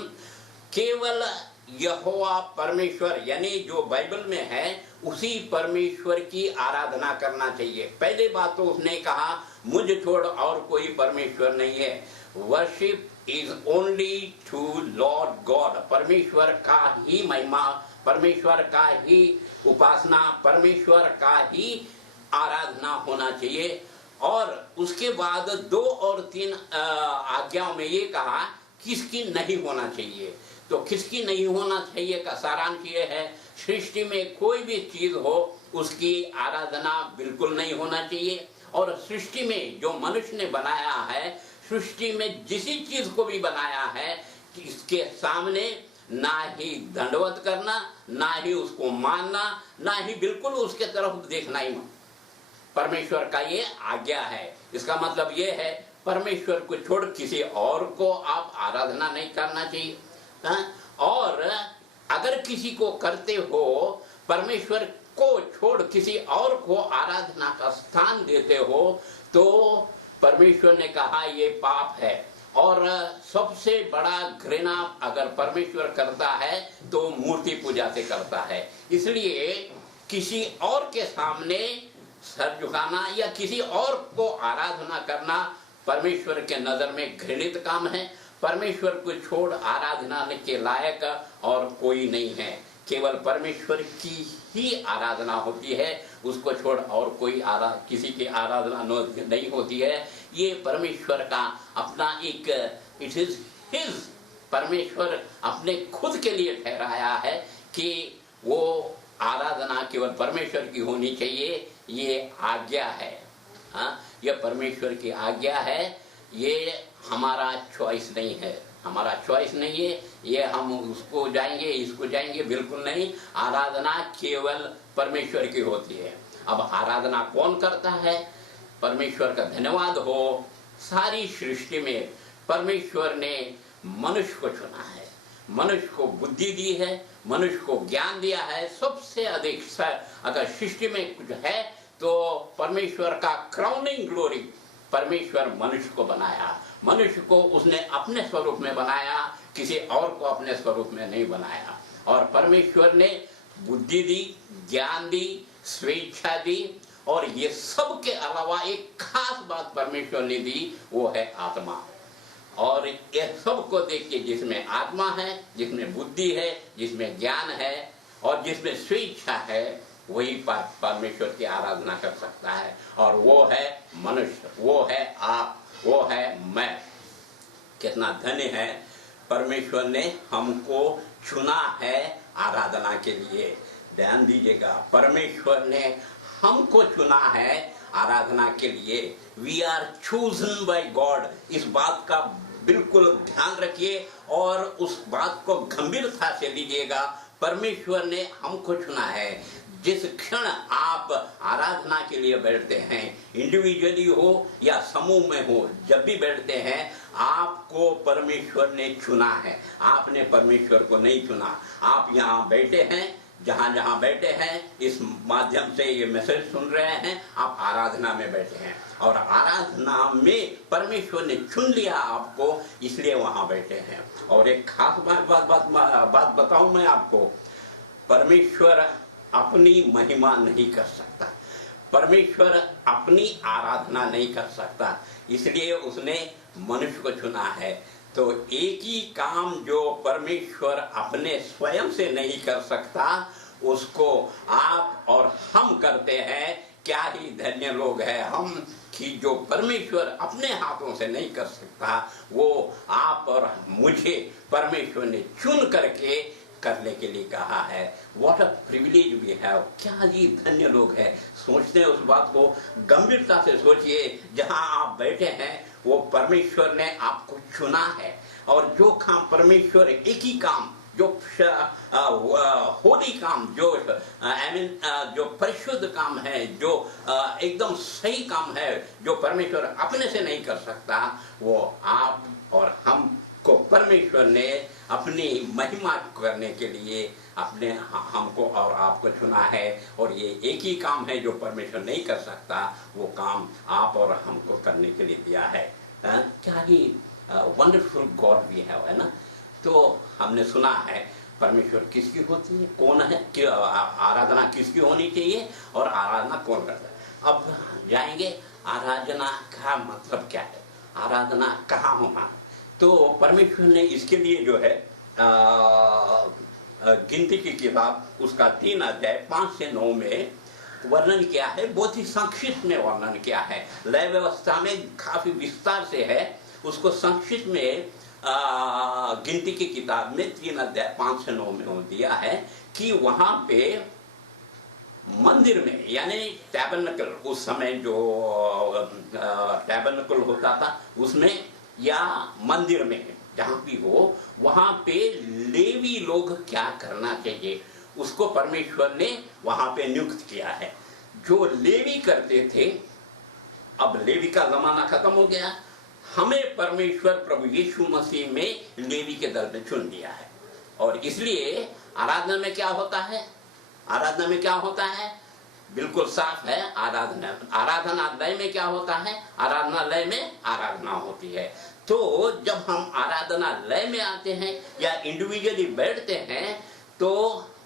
केवल यहोवा परमेश्वर यानी जो बाइबल में है उसी परमेश्वर की आराधना करना चाहिए। पहले बात तो उसने कहा मुझ छोड़ और कोई परमेश्वर नहीं है। Worship is only to lord God, परमेश्वर का ही महिमा, परमेश्वर का ही उपासना, परमेश्वर का ही आराधना होना चाहिए। और उसके बाद 2 और 3 आज्ञाओं में ये कहा किसकी नहीं होना चाहिए। तो किसकी नहीं होना चाहिए का सारांश ये है, सृष्टि में कोई भी चीज हो उसकी आराधना बिल्कुल नहीं होना चाहिए। और सृष्टि में जो मनुष्य ने बनाया है, सृष्टि में जिस चीज को भी बनाया है, इसके सामने ना ही दंडवत करना, ना ही उसको मानना, ना ही बिल्कुल उसके तरफ देखना ही परमेश्वर का ये आज्ञा है। इसका मतलब ये है परमेश्वर को छोड़ किसी और को आप आराधना नहीं करना चाहिए। और अगर किसी को करते हो, परमेश्वर को छोड़ किसी और को आराधना का स्थान देते हो, तो परमेश्वर ने कहा ये पाप है। और सबसे बड़ा घृणा अगर परमेश्वर करता है तो मूर्ति पूजा से करता है। इसलिए किसी और के सामने सर झुकाना या किसी और को आराधना करना परमेश्वर के नजर में घृणित काम है। परमेश्वर को छोड़ आराधना के लायक और कोई नहीं है। केवल परमेश्वर की ही आराधना होती है, उसको छोड़ और कोई किसी की आराधना नहीं होती है। ये परमेश्वर का अपना एक, इट इज हिज, परमेश्वर अपने खुद के लिए ठहराया है कि वो आराधना केवल परमेश्वर की होनी चाहिए। ये आज्ञा है, हाँ, यह परमेश्वर की आज्ञा है, ये हमारा चॉइस नहीं है, हमारा चॉइस नहीं है, ये हम उसको जाएंगे इसको जाएंगे, बिल्कुल नहीं। आराधना केवल परमेश्वर की होती है। अब आराधना कौन करता है? परमेश्वर का धन्यवाद हो, सारी सृष्टि में परमेश्वर ने मनुष्य को चुना है, मनुष्य को बुद्धि दी है, मनुष्य को ज्ञान दिया है। सबसे अधिक अगर सृष्टि में कुछ है तो परमेश्वर का क्राउनिंग ग्लोरी, परमेश्वर मनुष्य को बनाया, मनुष्य को उसने अपने स्वरूप में बनाया, किसी और को अपने स्वरूप में नहीं बनाया। और परमेश्वर ने बुद्धि दी, ज्ञान दी, स्वेच्छा दी, और ये सब के अलावा एक खास बात परमेश्वर ने दी, वो है आत्मा। और ये सब को देख के जिसमें आत्मा है, जिसमें बुद्धि है, जिसमें ज्ञान है और जिसमें स्वेच्छा है, वही परमेश्वर की आराधना कर सकता है। और वो है मनुष्य, वो है आप, वो है मैं। कितना धन्य है, परमेश्वर ने हमको चुना है आराधना के लिए। ध्यान दीजिएगा, परमेश्वर ने हमको चुना है आराधना के लिए। We are chosen by God. इस बात का बिल्कुल ध्यान रखिए और उस बात को गंभीरता से लीजिएगा। परमेश्वर ने हमको चुना है। जिस क्षण आप आराधना के लिए बैठते हैं, इंडिविजुअली हो या समूह में हो, जब भी बैठते हैं, आपको परमेश्वर ने चुना है। आपने परमेश्वर को नहीं चुना। आप यहाँ बैठे हैं, जहां जहां बैठे हैं, इस माध्यम से ये मैसेज सुन रहे हैं, आप आराधना में बैठे हैं और आराधना में परमेश्वर ने चुन लिया आपको, इसलिए वहां बैठे हैं। और एक खास बात बताऊं मैं आपको, परमेश्वर अपनी महिमा नहीं कर सकता, परमेश्वर अपनी आराधना नहीं कर सकता, इसलिए उसने मनुष्य को चुना है। तो एक ही काम जो परमेश्वर अपने स्वयं से नहीं कर सकता, उसको आप और हम करते हैं। क्या ही धन्य लोग हैं हम कि जो परमेश्वर अपने हाथों से नहीं कर सकता, वो आप और मुझे परमेश्वर ने चुन करके करने के लिए कहा है। What a privilege we have। क्या ही धन्य लोग हैं। सोचते हैं, उस बात को गंभीरता से सोचिए। जहां आप बैठे हैं, वो परमेश्वर ने आपको चुना है। और जो काम परमेश्वर, एक ही काम जो होली काम, जो जो परिशुद्ध काम है, जो एकदम सही काम है, जो परमेश्वर अपने से नहीं कर सकता, वो आप और हम को परमेश्वर ने अपनी महिमा करने के लिए अपने हमको और आपको चुना है। और ये एक ही काम है जो परमेश्वर नहीं कर सकता, वो काम आप और हमको करने के लिए दिया है। क्या ही वंडरफुल गॉड वी हैव, है ना। तो हमने सुना है परमेश्वर किसकी होती है, कौन है, कि आराधना किसकी होनी चाहिए और आराधना कौन करता है। अब जाएंगे आराधना का मतलब क्या है, आराधना कहाँ होना। तो परमेश्वर ने इसके लिए जो है गिनती की किताब, उसका 3 अध्याय 5 से 9 में वर्णन किया है। बहुत ही संक्षिप्त में वर्णन किया है। लय व्यवस्था में काफी विस्तार से है, उसको संक्षिप्त में गिनती की किताब में 3 अध्याय 5 से 9 में दिया है कि वहां पे मंदिर में, यानी टैबरनेकल, उस समय जो टैबरनेकल होता था उसमें, या मंदिर में, जहां भी हो, वहां पे लेवी लोग क्या करना चाहिए, उसको परमेश्वर ने वहां पे नियुक्त किया है। जो लेवी करते थे, अब लेवी का जमाना खत्म हो गया, हमें परमेश्वर प्रभु यीशु मसीह में लेवी के दल में चुन लिया है। और इसलिए आराधना में क्या होता है, आराधना में क्या होता है, बिल्कुल साफ है। आराधनालय में क्या होता है, आराधनालय में आराधना होती है। तो जब हम आराधनालय में आते हैं या इंडिविजुअली बैठते हैं, तो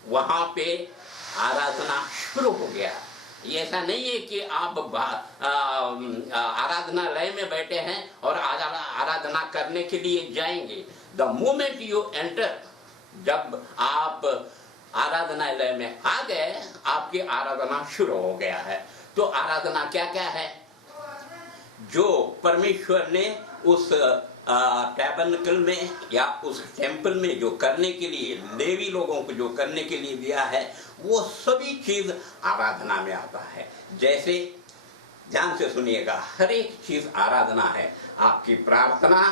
वहां पे आराधना शुरू हो गया। ये ऐसा नहीं है कि आप आराधनालय में बैठे हैं और आराधना करने के लिए जाएंगे। द मोमेंट यू एंटर, जब आप आराधनालय में आ गए, आपकी आराधना शुरू हो गया है। तो आराधना क्या क्या है जो परमेश्वर ने उस टैबरनेकल में या उस टेम्पल में जो करने के लिए लेवी लोगों को जो करने के लिए दिया है, वो सभी चीज आराधना में आता है। जैसे ध्यान से सुनिएगा, हर एक चीज आराधना है। आपकी प्रार्थना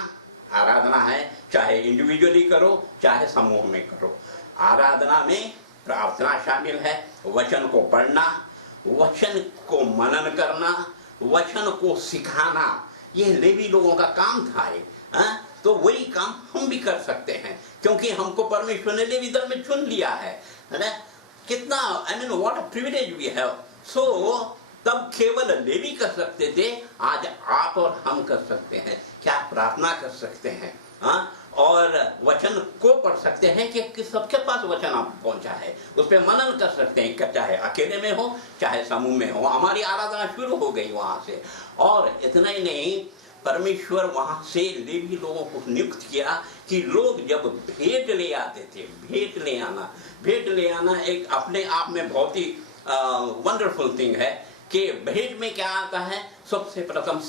आराधना है, चाहे इंडिविजुअली करो चाहे समूह में करो। आराधना में प्रार्थना शामिल है, वचन को पढ़ना, वचन को मनन करना, वचन को सिखाना, ये लेवी लोगों का काम था। तो वही काम हम भी कर सकते हैं, क्योंकि हमको परमेश्वर ने लेवी दल में चुन लिया है ना। कितना what a privilege we have. So तब केवल लेवी कर सकते थे, आज आप और हम कर सकते हैं। क्या प्रार्थना कर सकते हैं, और वचन को पढ़ सकते हैं कि सबके पास वचन आप पहुंचा है, उस पर मनन कर सकते हैं, चाहे अकेले में हो चाहे समूह में हो। हमारी आराधना शुरू हो गई वहां से। और इतना ही नहीं, परमेश्वर वहां से लेवी लोगों को नियुक्त किया कि लोग जब भेंट ले आते थे, भेंट ले आना एक अपने आप में बहुत ही वंडरफुल थिंग है कि भेंट में क्या आता है, सबसे प्रथम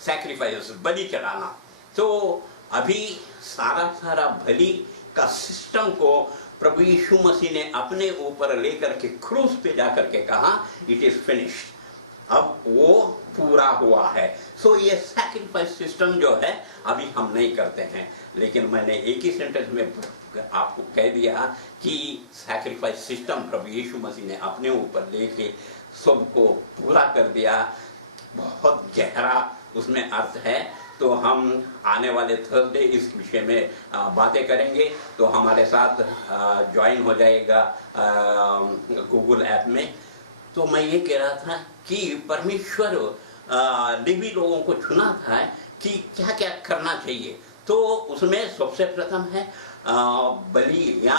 सैक्रिफाइसेस बलि चढ़ाना। तो अभी सारा बलि का सिस्टम को प्रभु यीशु मसीह ने अपने ऊपर लेकर के क्रूस पे जाकर के कहा, इट इज फिनिश्ड, अब वो पूरा हुआ है। सो ये सैक्रिफाइस सिस्टम जो है अभी हम नहीं करते हैं, लेकिन मैंने एक ही सेंटेंस में आपको कह दिया कि सैक्रिफाइस सिस्टम प्रभु यीशु मसीह ने अपने ऊपर लेके सबको पूरा कर दिया। बहुत गहरा उसमें अर्थ है। तो हम आने वाले थर्सडे इस विषय में बातें करेंगे। तो हमारे साथ ज्वाइन हो जाएगा गूगल ऐप में। तो मैं ये कह रहा था कि परमेश्वर लेवी लोगों को चुना था कि क्या क्या करना चाहिए। तो उसमें सबसे प्रथम है बलि या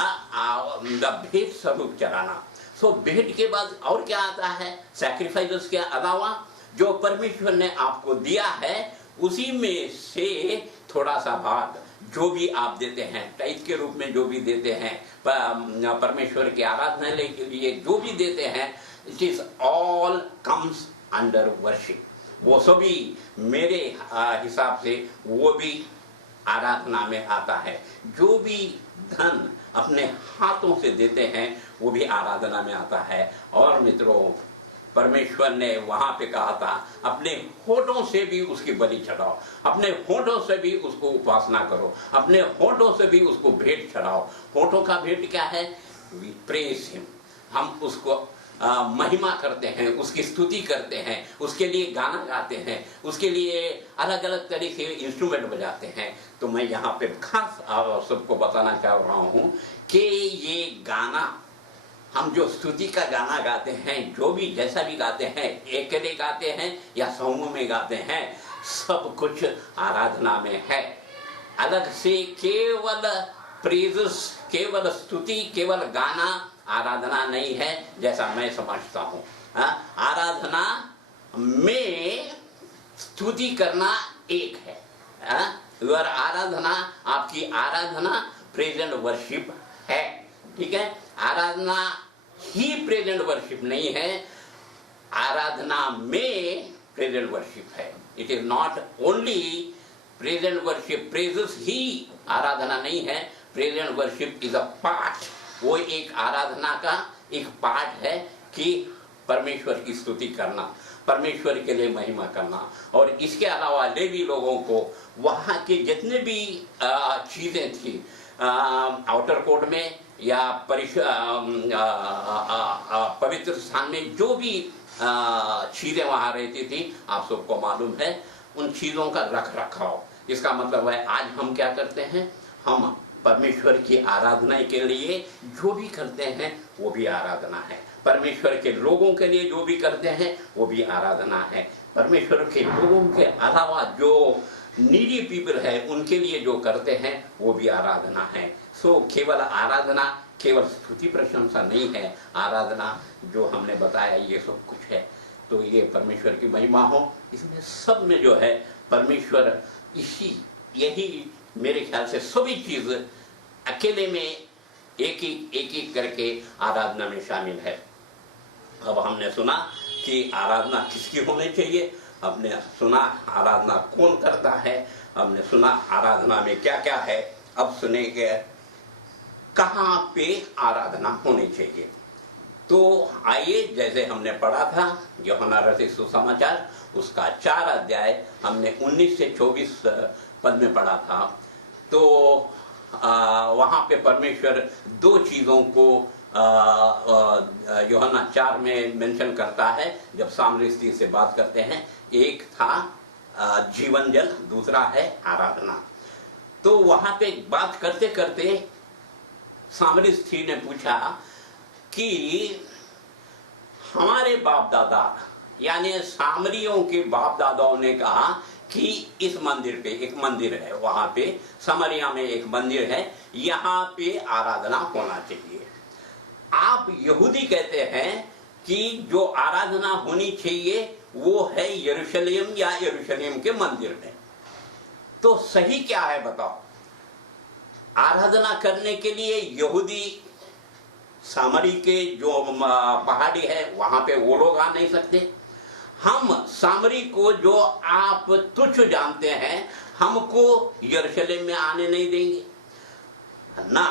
भेंट स्वरूप चढ़ाना। सो भेंट के बाद और क्या आता है, सैक्रिफाइसेस के अलावा जो परमेश्वर ने आपको दिया है उसी में से थोड़ा सा भाग जो भी आप देते हैं, टाइट के रूप में जो भी देते हैं, परमेश्वर की आराधना के लिए जो भी देते हैं, it is all comes under worship. वो सभी मेरे हिसाब से वो भी आराधना में आता है। जो भी धन अपने हाथों से देते हैं वो भी आराधना में आता है। और मित्रों, परमेश्वर ने वहां पे कहा था अपने होठों से भी उसकी बलि चढ़ाओ, अपने होठों से भी उसको उपासना करो, अपने होठों से भी उसको भेंट चढ़ाओ। होठों का भेंट क्या है, वी प्रेज हिम, हम उसको महिमा करते हैं, उसकी स्तुति करते हैं, उसके लिए गाना गाते हैं, उसके लिए अलग अलग तरह के इंस्ट्रूमेंट बजाते हैं। तो मैं यहाँ पे खास सबको बताना चाह रहा हूँ कि ये गाना, हम जो स्तुति का गाना गाते हैं, जो भी जैसा भी गाते हैं, अकेले गाते हैं या समूह में गाते हैं, सब कुछ आराधना में है। अलग से केवल प्रेजेस, केवल स्तुति, केवल गाना आराधना नहीं है, जैसा मैं समझता हूँ। आराधना में स्तुति करना एक है, और आराधना, आपकी आराधना प्रेजेंट वर्शिप है। ठीक है, आराधना ही प्रेजेंट वर्शिप नहीं है, आराधना में प्रेजेंट वर्शिप है। It is not only present worship, praises ही आराधना नहीं है, present worship is a part. वो एक आराधना का एक पार्ट है कि परमेश्वर की स्तुति करना, परमेश्वर के लिए महिमा करना। और इसके अलावा लेवी लोगों को वहाँ के जितने भी चीजें थी आउटर कोर्ट में या पवित्र स्थान में, जो भी चीजें वहाँ रहती थी, आप सबको मालूम है, उन चीजों का रख रखाव। इसका मतलब है आज हम क्या करते हैं, हम परमेश्वर की आराधना के लिए जो भी करते हैं वो भी आराधना है। परमेश्वर के लोगों के लिए जो भी करते हैं वो भी आराधना है। परमेश्वर के लोगों के अलावा जो नीडी पीपल है उनके लिए जो करते हैं वो भी आराधना है। सो केवल आराधना, केवल स्तुति प्रशंसा नहीं है, आराधना जो हमने बताया ये सब कुछ है। तो ये परमेश्वर की महिमा हो, इसमें सब में जो है परमेश्वर, यही मेरे ख्याल से सभी चीज अकेले में एक एक करके आराधना में शामिल है। अब हमने सुना कि आराधना किसकी होनी चाहिए, हमने सुना आराधना कौन करता है, हमने सुना आराधना में क्या क्या है। अब सुनेंगे कहाँ पे आराधना होनी चाहिए। तो आइए, जैसे हमने पढ़ा था यूहन्ना रचित सुसमाचार उसका 4 अध्याय हमने 19 से 24 पद में पढ़ा था। तो वहाँ पे परमेश्वर 2 चीज़ों को यूहन्ना 4 में मेंशन करता है जब सामरी स्त्री से बात करते हैं। एक था जीवन जल, दूसरा है आराधना। तो वहाँ पे बात करते करते सामरी स्त्री ने पूछा कि हमारे बाप दादा, यानी सामरियों के बाप दादाओं ने कहा कि इस मंदिर पे, एक मंदिर है वहां पे समरिया में एक मंदिर है, यहाँ पे आराधना होना चाहिए। आप यहूदी कहते हैं कि जो आराधना होनी चाहिए वो है यरूशलेम या यरूशलेम के मंदिर में। तो सही क्या है बताओ? आराधना करने के लिए यहूदी सामरी के जो पहाड़ी है वहां पे वो लोग आ नहीं सकते। हम सामरी को जो आप तुच्छ जानते हैं, हमको यरूशलेम में आने नहीं देंगे। ना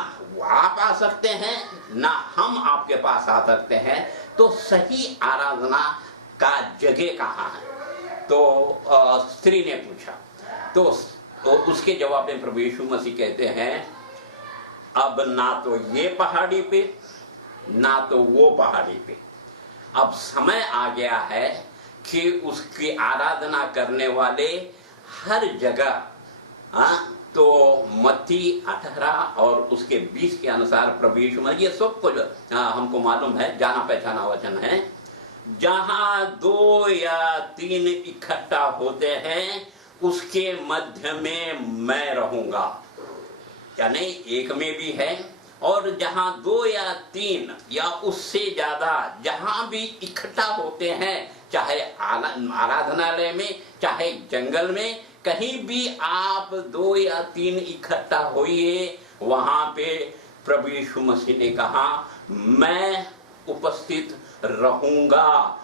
आप आ सकते हैं ना हम आपके पास आ सकते हैं। तो सही आराधना का जगह कहाँ है? तो स्त्री ने पूछा। तो उसके जवाब में प्रभु यीशु मसीह कहते हैं, अब ना तो ये पहाड़ी पे ना तो वो पहाड़ी पे, अब समय आ गया है कि उसकी आराधना करने वाले हर जगह तो मत्ती 18 और उसके 20 के अनुसार प्रभु यीशु मसीह, ये सब कुछ हमको मालूम है, जाना पहचाना वचन है, जहां 2 या 3 इकट्ठा होते हैं उसके मध्य में मैं रहूंगा। यानी एक में भी है, और जहां 2 या 3 या उससे ज्यादा जहां भी इकट्ठा होते हैं, चाहे आराधनालय में चाहे जंगल में, कहीं भी आप 2 या 3 इकट्ठा होइए, वहां पे प्रभु यीशु मसीह ने कहा मैं उपस्थित रहूंगा।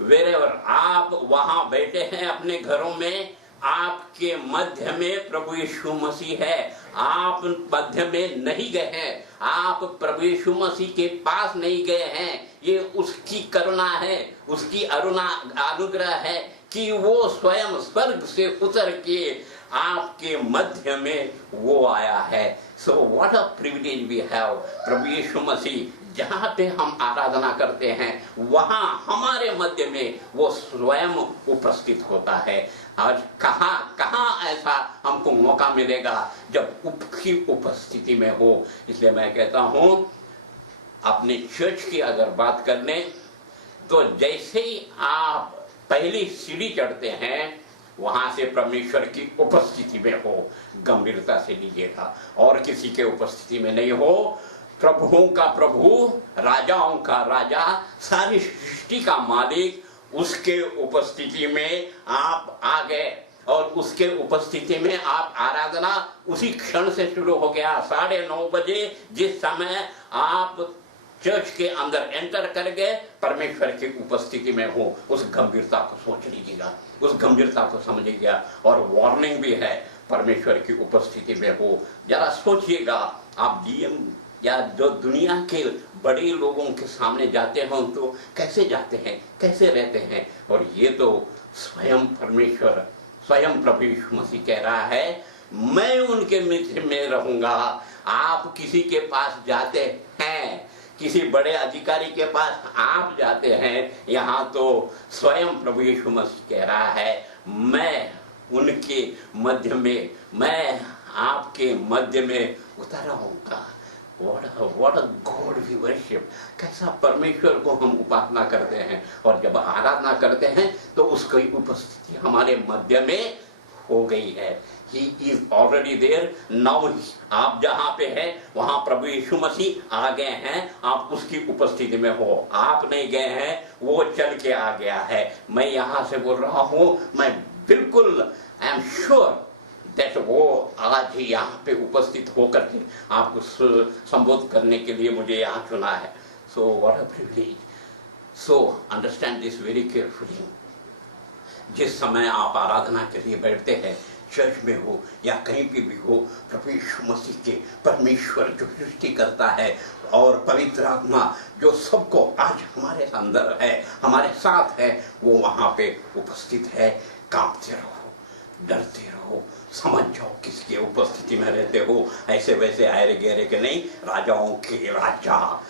वेरेवर आप वहां बैठे हैं अपने घरों में, आपके मध्य में प्रभु यीशु मसीह है। आप मध्य में नहीं गए हैं, आप प्रभु यीशु मसीह के पास नहीं गए हैं। ये उसकी करुणा है, उसकी अनुग्रह है कि वो स्वयं स्वर्ग से उतर के आपके मध्य में वो आया है। So what a privilege we have. प्रभु यीशु मसीह जहाँ पे हम आराधना करते हैं वहां हमारे मध्य में वो स्वयं उपस्थित होता है। आज कहाँ ऐसा हमको मौका मिलेगा जब उसकी उपस्थिति में हो। इसलिए मैं कहता हूं, अपने चर्च की अगर बात करने तो जैसे ही आप पहली सीढ़ी चढ़ते हैं वहां से परमेश्वर की उपस्थिति में हो, गंभीरता से लीजिएगा, और किसी के उपस्थिति में नहीं हो। प्रभुओं का प्रभु, राजाओं का राजा, सारी सृष्टि का मालिक, उसके उपस्थिति में आप आ गए और उसके उपस्थिति में आप आराधना उसी क्षण से शुरू हो गया। 9:30 बजे जिस समय आप चर्च के अंदर एंटर कर गए, परमेश्वर की उपस्थिति में हो, उस गंभीरता को सोच लीजिएगा, उस गंभीरता को समझिएगा। और वार्निंग भी है, परमेश्वर की उपस्थिति में हो। जरा सोचिएगा, आप डीएम या जो दुनिया के बड़े लोगों के सामने जाते हो तो कैसे जाते हैं, कैसे रहते हैं। और ये तो स्वयं परमेश्वर, स्वयं प्रभु यीशु मसीह कह रहा है मैं उनके मध्य में रहूंगा। आप किसी के पास जाते हैं, किसी बड़े अधिकारी के पास आप जाते हैं, यहाँ तो स्वयं प्रभु यीशु मसीह कह रहा है मैं उनके मध्य में, मैं आपके मध्य में उतर आऊंगा। What a God we worship। कैसा परमेश्वर को हम उपासना करते हैं, और जब आराधना करते हैं तो उसकी उपस्थिति हमारे मध्य में हो गई है। He is already there now। आप जहाँ पे हैं वहाँ प्रभु यीशु मसीह आ गए हैं, आप उसकी उपस्थिति में हो। आप नहीं गए हैं, वो चल के आ गया है। मैं यहाँ से बोल रहा हूँ, मैं बिल्कुल आई एम श्योर दैट वो आज ही यहाँ पे उपस्थित होकर के आपको संबोधित करने के लिए मुझे यहाँ चुना है। So what a privilege. So understand this very carefully. जिस समय आप आराधना के लिए बैठते हैं, चर्च में हो या कहीं भी हो, प्रभु यीशु मसीह के परमेश्वर जो सृष्टि करता है और पवित्र आत्मा जो सबको आज हमारे अंदर है, हमारे साथ है, वो वहाँ पे उपस्थित है। कांपते रहो, डरते रहो, समझ जाओ किसके उपस्थिति में रहते हो। ऐसे वैसे आयरे गहरे के नहीं, राजाओं के राजा,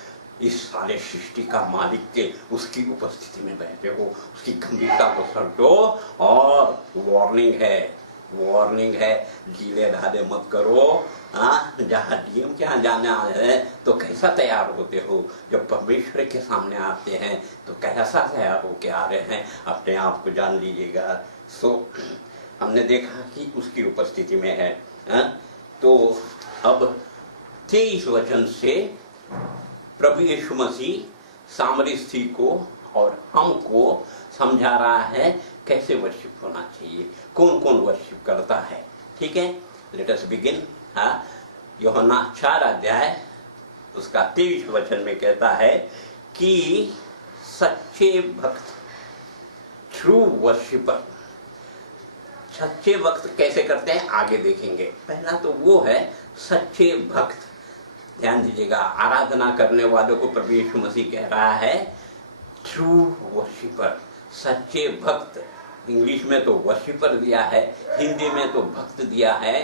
इस सारे सृष्टि का मालिक के उसकी उपस्थिति में बैठे हो। उसकी गंभीरता को समझो। और वार्निंग है, ढीले ढाले मत करो। जहाँ डीएम के यहाँ जाने आए हैं तो कैसा तैयार होते हो, जब परमेश्वर के सामने आते हैं तो कैसा तैयार होके आ रहे हैं, अपने आप को जान लीजिएगा। सो हमने देखा कि उसकी उपस्थिति में है। तो अब 23 वचन से प्रभु यीशु मसीह सामरी स्त्री को और हमको समझा रहा है कैसे वर्शिप होना चाहिए, कौन कौन वर्शिप करता है। ठीक है, लेट अस बिगिन। यूहन्ना 4 अध्याय उसका 23 वचन में कहता है कि सच्चे भक्त, ट्रू वर्शिपर, सच्चे भक्त कैसे करते हैं आगे देखेंगे। पहला तो वो है सच्चे भक्त। ध्यान दीजिएगा, आराधना करने वालों को प्रभु यीशु मसीह कह रहा है ट्रू वर्शिपर, सच्चे भक्त। इंग्लिश में तो वर्शिपर दिया है, हिंदी में तो भक्त दिया है।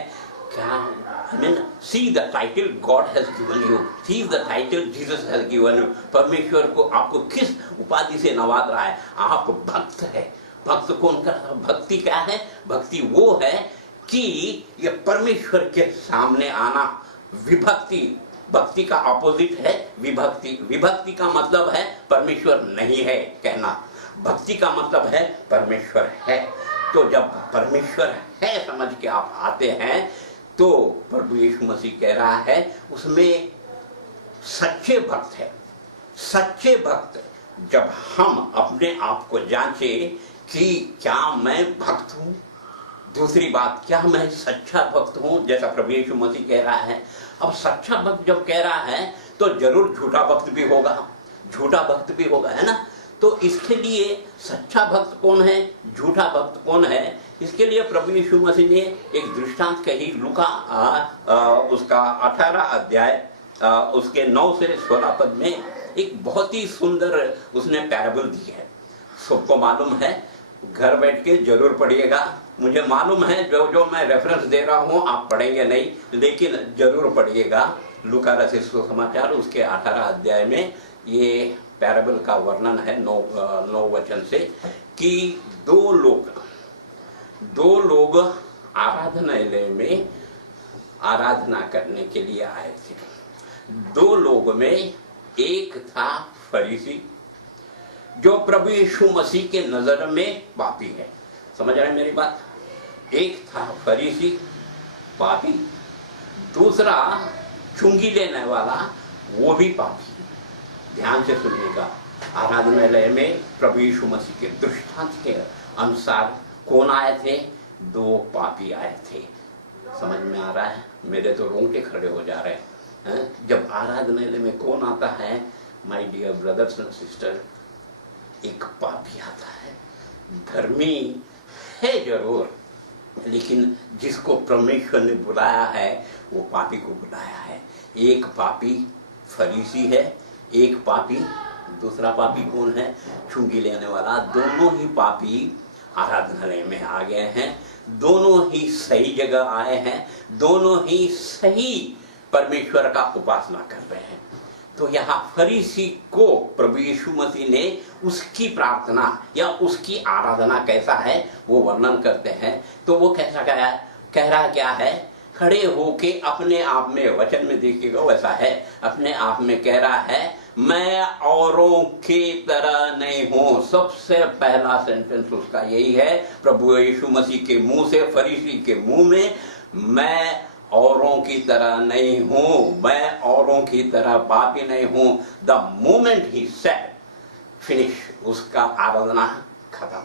क्या I mean, see the title God has given you, see the title Jesus has given you. परमेश्वर को आपको किस उपाधि से नवाज रहा है, आप भक्त है। भक्त कौन करता है? भक्ति क्या है? भक्ति वो है कि ये परमेश्वर के सामने आना। विभक्ति, भक्ति का ऑपोजिट है विभक्ति। विभक्ति का मतलब है परमेश्वर नहीं है कहना, भक्ति का मतलब है परमेश्वर है। तो जब परमेश्वर है समझ के आप आते हैं तो प्रभु यीशु मसीह कह रहा है उसमें सच्चे भक्त है। सच्चे भक्त, जब हम अपने आप को जांचे कि क्या मैं भक्त हूं, दूसरी बात क्या मैं सच्चा भक्त हूं, जैसा प्रभु यीशु मसीह कह रहा है। अब सच्चा भक्त जब कह रहा है तो जरूर झूठा भक्त भी होगा, झूठा भक्त भी होगा, है ना। तो इसके लिए सच्चा भक्त कौन है, झूठा भक्त कौन है, इसके लिए प्रभु यीशु मसीह ने एक दृष्टांत कही। लूका उसका 18 अध्याय उसके 9 से 16 पद में एक बहुत ही सुंदर उसने पैराबल दी है। सबको मालूम है, घर बैठ के जरूर पढ़िएगा। मुझे मालूम है जो मैं रेफरेंस दे रहा हूं आप पढ़ेंगे नहीं, लेकिन जरूर पढ़िएगा। लूका रचित सुसमाचार उसके 18 अध्याय में ये पैराबल का वर्णन है 9 वचन से कि दो लोग आराधनालय में आराधना करने के लिए आए थे। दो लोग में एक था फरीसी जो प्रभु यीशु मसीह के नजर में पापी है। समझ रहे हैं मेरी बात? एक था फरीसी पापी, दूसरा चुंगी लेने वाला, वो भी पापी। ध्यान से सुनिएगा, आराधनालय में प्रभु यीशु मसीह के दृष्टांत के अनुसार कौन आए थे? दो पापी आए थे। समझ में आ रहा है? मेरे तो रोंगटे खड़े हो जा रहे हैं। जब आराधनालय में कौन आता है my dear brothers and sister? एक पापी आता है। धर्मी है जरूर, लेकिन जिसको परमेश्वर ने बुलाया है वो पापी को बुलाया है। एक पापी फरीसी है, एक पापी, दूसरा पापी कौन है? चुंगी लेने वाला। दोनों ही पापी आराधनालय में आ गए हैं, दोनों ही सही जगह आए हैं, दोनों ही सही परमेश्वर का उपासना कर रहे हैं। तो यहाँ फरीसी को प्रभु यीशु मसीह ने उसकी प्रार्थना या उसकी आराधना कैसा है वो वर्णन करते हैं। तो वो कैसा कह रहा क्या है? खड़े होके अपने आप में, वचन में देखिएगा वैसा है, अपने आप में कह रहा है मैं औरों की तरह नहीं हूं। सबसे पहला सेंटेंस उसका यही है, प्रभु यीशु मसीह के मुंह से, फरीसी के मुंह में, मैं औरों की तरह नहीं हूं, मैं औरों की तरह पापी नहीं हूं। The moment he said finish, उसका आराधना खत्म।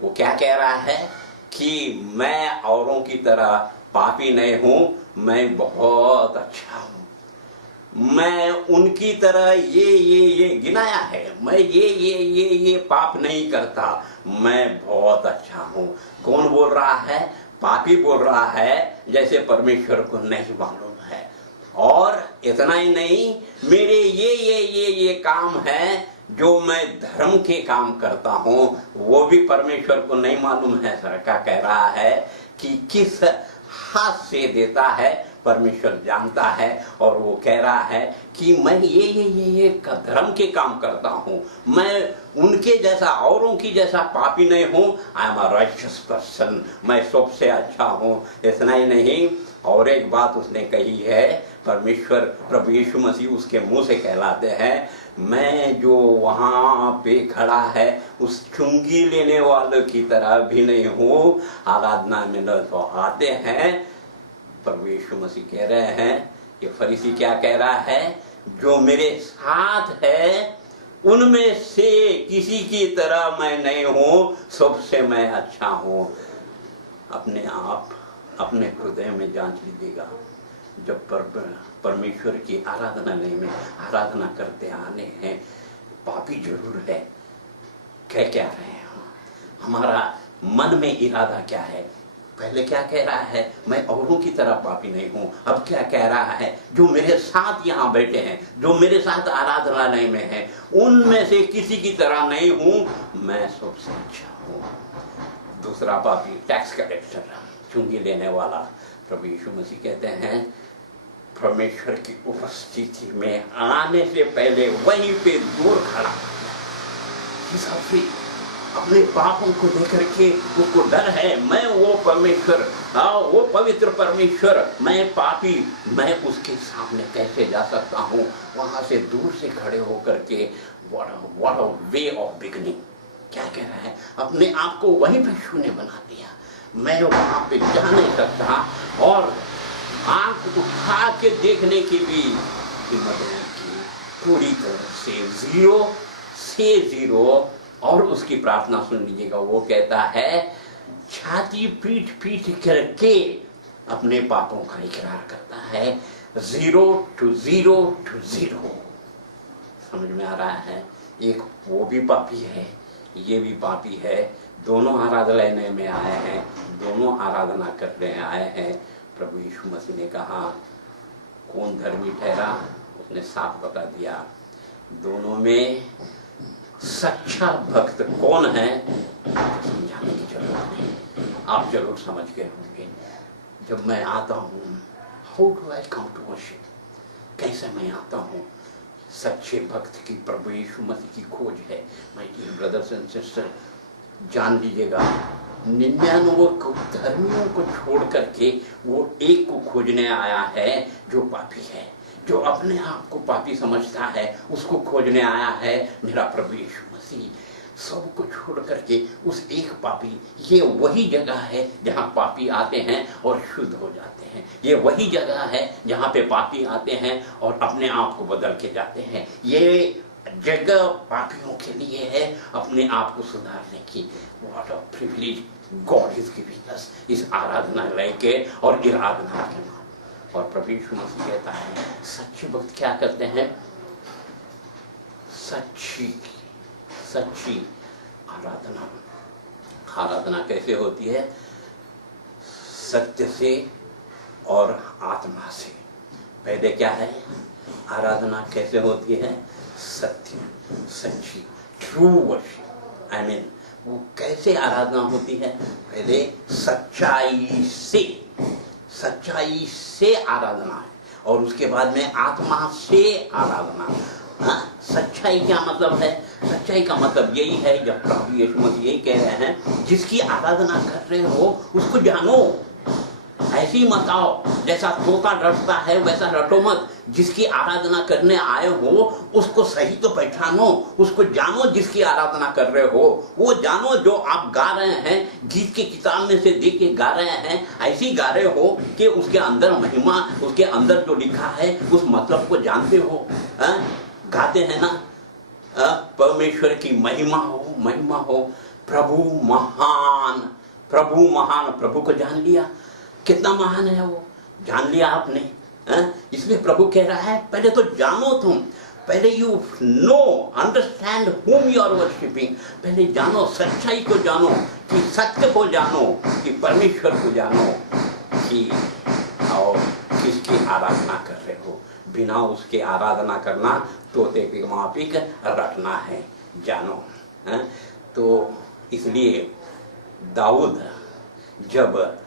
वो क्या कह रहा है कि मैं औरों की तरह पापी नहीं हूं, मैं बहुत अच्छा हूं। मैं उनकी तरह ये गिनाया है। मैं ये पाप नहीं करता, मैं बहुत अच्छा हूँ। कौन बोल रहा है? पापी बोल रहा है, जैसे परमेश्वर को नहीं मालूम है। और इतना ही नहीं, मेरे ये काम है जो मैं धर्म के काम करता हूँ, वो भी परमेश्वर को नहीं मालूम है। सरकार कह रहा है कि किस हाथ से देता है, परमेश्वर जानता है। और वो कह रहा है कि मैं ये धर्म के काम करता हूँ, मैं उनके जैसा, औरों की जैसा पापी नहीं हूँ। I am a righteous person, मैं सबसे अच्छा हूँ। इतना ही नहीं, और एक बात उसने कही है, परमेश्वर प्रभु यीशु मसीह उसके मुंह से कहलाते हैं, मैं जो वहां पे खड़ा है उस चुंगी लेने वालों की तरह भी नहीं हूँ। आराधना में न तो आते हैं, प्रभु यीशु मसीह कह रहे हैं, ये फरीसी क्या कह रहा है, जो मेरे साथ है उनमें से किसी की तरह मैं नहीं हूँ, सबसे मैं अच्छा हूँ। अपने आप अपने हृदय में जांच लीजिएगा। जब परमेश्वर की आराधना नहीं में आराधना करते आने हैं, पापी जरूर है, कह क्या रहे हैं, हमारा मन में इरादा क्या है। पहले क्या कह रहा है, मैं औरों की तरह पापी नहीं हूँ। अब क्या कह रहा है, जो मेरे साथ यहाँ बैठे हैं, जो मेरे साथ आराधनालय में हैं, उनमें से किसी की तरह नहीं हूँ, मैं सबसे अच्छा हूँ। दूसरा पापी, टैक्स कलेक्टर, चुंगी लेने वाला, प्रभु यीशु मसीह कहते हैं, परमेश्वर की उपस्थिति में आने से पहले वहीं पे दूर खड़ा, अपने पापों को लेकर के उसको डर है। मैं वो परमेश्वर, वो पवित्र परमेश्वर, मैं पापी, मैं उसके सामने कैसे जा सकता हूँ। वहां से दूर से खड़े होकर के what a way of beginning, क्या कह रहा है, अपने आप को वहीं पे शून्य बना दिया। मैं वहां पे जा नहीं सकता, और आंख उठा के देखने की भी हिम्मत नहीं की। पूरी तरह से जीरो। और उसकी प्रार्थना सुन लीजिएगा, वो कहता है, छाती पीट करके अपने पापों का इकरार करता है। 0 to 0 to 0। समझ में आ रहा है, एक वो भी पापी है, ये भी पापी है, दोनों आराधनालय में आए हैं, दोनों आराधना करने आए हैं। प्रभु यीशु मसीह ने कहा, कौन धर्मी ठहरा, उसने साफ बता दिया। दोनों में सच्चा भक्त कौन है, समझाने की जरूरत नहीं, आप जरूर समझ गए होंगे। जब मैं आता हूँ, how do I come to worship, कैसे मैं आता हूँ, सच्चे भक्त की प्रभु यीशु मसीह की खोज है। My dear brothers and sister, जान लीजिएगा, 99 धर्मियों को छोड़ करके वो एक को खोजने आया है जो पापी है, जो अपने आप को पापी समझता है, उसको खोजने आया है मेरा प्रभु यीशु मसीह। सब को छोड़ करके उस एक पापी, ये वही जगह है जहाँ पापी आते हैं और शुद्ध हो जाते हैं। ये वही जगह है जहाँ पे पापी आते हैं और अपने आप को बदल के जाते हैं। ये जगह पापियों के लिए है अपने आप को सुधारने की। What a privilege God is giving us, इस आराधनालय के और आराधना के नाम। और प्रभु यीशु मसीह कहता है, सच्चे भक्त क्या करते हैं, सच्ची आराधना कैसे होती है, सत्य से और आत्मा से। पहले क्या है, आराधना कैसे होती है, सत्य, सच्ची, ट्रू वर्शिप। आई मीन, वो कैसे आराधना होती है, पहले सच्चाई से आराधना है, और उसके बाद में आत्मा से आराधना। सच्चाई क्या मतलब है, सच्चाई का मतलब यही है, जब प्रभु यीशु मसीह यही कह रहे हैं, जिसकी आराधना कर रहे हो उसको जानो, ऐसी मत आओ जैसा तोता रटता है वैसा रटो मत। जिसकी आराधना करने आए हो उसको सही तो पहचानो, उसको जानो, जिसकी आराधना कर रहे हो वो जानो। जो आप गा रहे हैं, गीत के किताब में से देख के गा रहे हैं, ऐसी गा रहे हो कि उसके अंदर महिमा, उसके अंदर जो लिखा है उस मतलब को जानते हो। गाते हैं ना, परमेश्वर की महिमा हो, प्रभु महान, प्रभु को जान लिया, कितना महान है वो, जान लिया आपने। इसलिए प्रभु कह रहा है पहले तो जानो तुम, पहले you know understand whom you are worshipping, पहले जानो, सच्चाई को जानो, कि सत्य को जानो, कि परमेश्वर को जानो, कि और किसकी आराधना कर रहे हो। बिना उसके आराधना करना तोते की माफिक रटना है, जानो। तो इसलिए दाऊद जब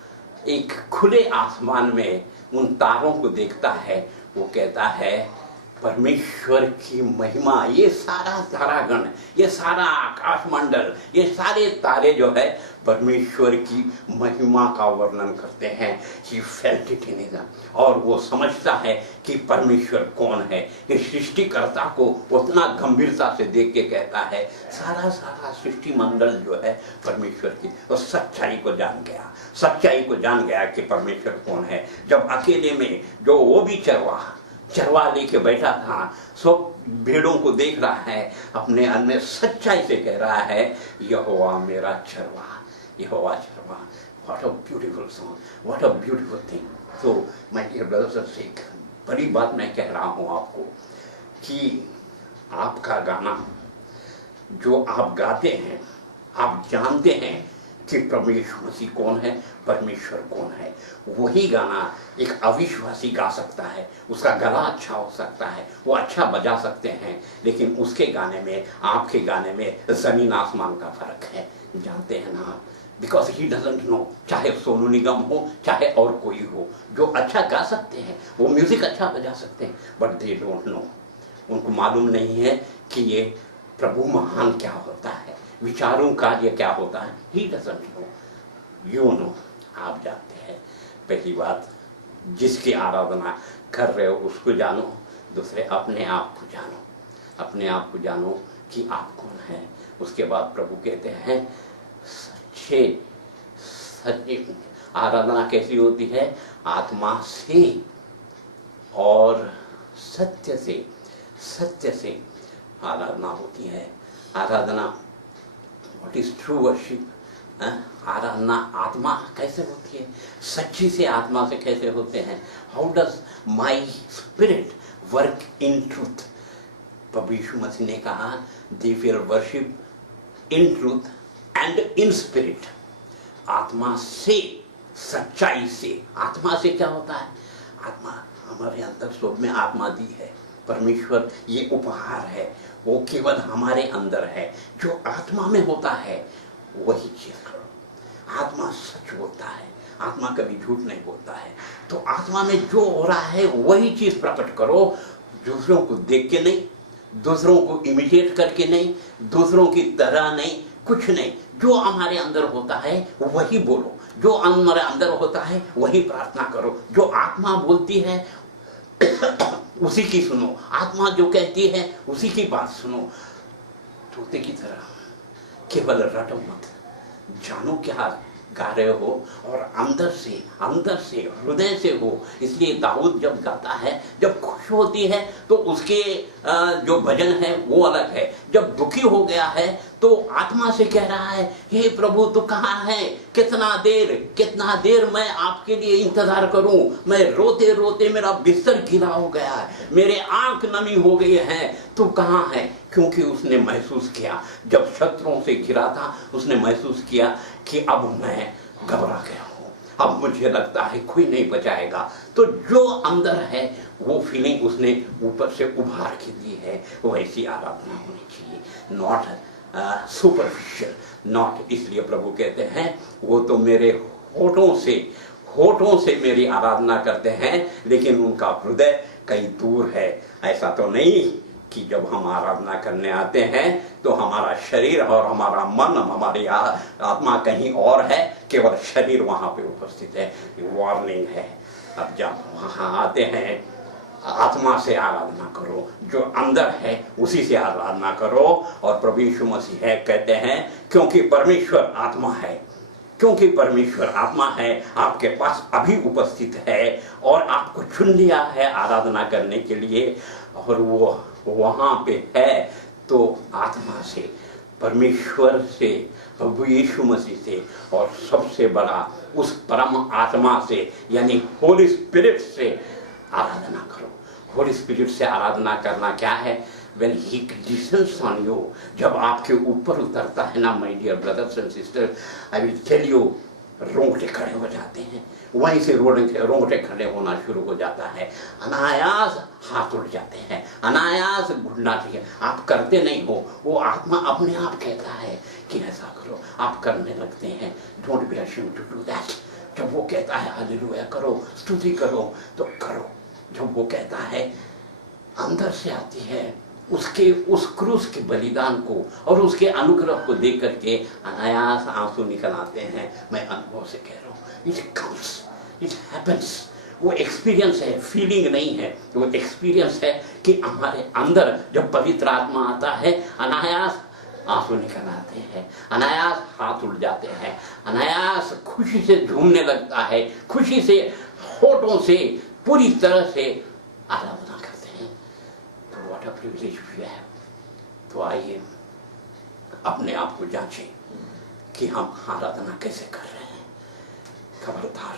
एक खुले आसमान में उन तारों को देखता है, वो कहता है परमेश्वर की महिमा, ये सारा तारागण, ये सारा आकाश मंडल, ये सारे तारे जो है परमेश्वर की महिमा का वर्णन करते हैं। He felt it in his heart। और वो समझता है कि परमेश्वर कौन है। ये सृष्टिकर्ता को उतना गंभीरता से देख के कहता है सारा सृष्टि मंडल जो है परमेश्वर की, और सच्चाई को जान गया, सच्चाई को जान गया कि परमेश्वर कौन है। जब अकेले में जो वो भी चरवा लेके बैठा था, सब भेड़ों को देख रहा है, अपने अंदर सच्चाई से कह रहा है यहोवा मेरा चरवा, यहोवा चरवा। What a beautiful song, what a beautiful thing. तो my dear brothers and sisters, बड़ी बात मैं कह रहा हूँ आपको कि आपका गाना जो आप गाते हैं, आप जानते हैं कि परमेश्वर मसीह कौन है, परमेश्वर कौन है। वही गाना एक अविश्वासी गा सकता है, उसका गला अच्छा हो सकता है, वो अच्छा बजा सकते हैं, लेकिन उसके गाने में, आपके गाने में जमीन आसमान का फर्क है, जानते हैं ना। बिकॉज ही डजंट नो, चाहे सोनू निगम हो चाहे और कोई हो, जो अच्छा गा सकते हैं, वो म्यूजिक अच्छा बजा सकते हैं, बट दे डोंट नो, उनको मालूम नहीं है कि ये प्रभु महान क्या होता है, विचारों कार्य क्या होता है। He doesn't know, you know, आप जानते हैं। पहली बात, जिसकी आराधना कर रहे हो उसको जानो, दूसरे अपने आप को जानो, अपने आप को जानो कि आप कौन है। उसके बाद प्रभु कहते हैं सच्ची आराधना कैसी होती है, आत्मा से और सत्य से आराधना होती है। आराधना, व्हाट इज ट्रू वर्शिप, आराधना आत्मा कैसे होती है, सच्ची से आत्मा से कैसे होते हैं। How does my spirit work in truth. प्रभु यीशु मसीह ने कहा they will worship in truth and in spirit. आत्मा से, सच्चाई से। आत्मा से क्या होता है, आत्मा हमारे अंदर सब में आत्मा दी है परमेश्वर, ये उपहार है, वो केवल हमारे अंदर है। जो आत्मा में होता है वही चीज करो। आत्मा सच बोलता है, आत्मा कभी झूठ नहीं बोलता है। तो आत्मा में जो हो रहा है वही चीज प्रकट करो, दूसरों को देख के नहीं, दूसरों को इमिटेट करके नहीं, दूसरों की तरह नहीं, कुछ नहीं। जो हमारे अंदर होता है वही बोलो, जो हमारे अंदर होता है वही प्रार्थना करो। जो आत्मा बोलती है उसी की सुनो, आत्मा जो कहती है उसी की बात सुनो। तोते की तरह केवल रटो मत, जानो क्या गा रहे हो और अंदर से हृदय से हो। इसलिए दाऊद जब गाता है, जब खुश होती है तो उसके जो भजन है वो अलग है। जब दुखी हो गया है तो आत्मा से कह रहा है हे प्रभु तू कहाँ है, कितना देर मैं आपके लिए इंतजार करूं। मैं रोते रोते मेरा बिस्तर गीला हो गया है, मेरे आंख नमी हो गई है, तू कहाँ है। क्योंकि उसने महसूस किया, जब शत्रुओं से घिरा था उसने महसूस किया कि अब मैं घबरा गया हूँ, अब मुझे लगता है कोई नहीं बचाएगा। तो जो अंदर है वो फीलिंग उसने ऊपर से उभार के दी है। वैसी आराधना होनी चाहिए, नॉट सुपरफिशियल, नॉट। इसलिए प्रभु कहते हैं वो तो मेरे होठों से मेरी आराधना करते हैं, लेकिन उनका हृदय कहीं दूर है। ऐसा तो नहीं कि जब हम आराधना करने आते हैं तो हमारा शरीर और हमारा मन, हमारी आत्मा कहीं और है, केवल शरीर वहां पे उपस्थित है। वार्निंग है। अब जब वहां आते हैं आत्मा से आराधना करो, जो अंदर है उसी से आराधना करो। और प्रभु यीशु मसीह है कहते हैं क्योंकि परमेश्वर आत्मा है, क्योंकि परमेश्वर आत्मा है, आपके पास अभी उपस्थित है और आपको चुन लिया है आराधना करने के लिए, और वो वहां पे है। तो आत्मा से, परमेश्वर से, प्रभु यीशु मसीह से, और सबसे बड़ा उस परम आत्मा से यानी होली स्पिरिट से आराधना करो। होली स्पिरिट से आराधना करना क्या है? When he descends on you, जब आपके ऊपर उतरता है ना my dear brothers and sisters, I will tell you, रोंगटे खड़े हो जाते हैं, वहीं से रोंगटे खड़े होना शुरू हो जाता है, अनायास हाथ उठ जाते हैं, अनायास घुटना चाहिए, आप करते नहीं हो, वो आत्मा अपने आप कहता है कि ऐसा करो, आप करने लगते हैं। Don't be ashamed to do that। जब वो कहता है हालेलुया करो, स्तुति करो, तो करो। जब वो कहता है अंदर से आती है, उसके उस क्रूस के बलिदान को और उसके अनुग्रह को देख करके अनायास आंसू निकल आते हैं। मैं अनुभव से कह रहा हूँ, इट कम्स, इट हैपेंस। वो एक्सपीरियंस है, फीलिंग नहीं है, वो एक्सपीरियंस है कि हमारे अंदर जब पवित्र आत्मा आता है, अनायास आंसू निकल आते हैं, अनायास हाथ उठ जाते हैं, अनायास खुशी से झूमने लगता है, खुशी से होठों से पूरी तरह से आराधना करते हैं। तो what a privilege we have. तो आइए अपने आप को जांचें कि हम आराधना कैसे कर रहे हैं। खबरदार,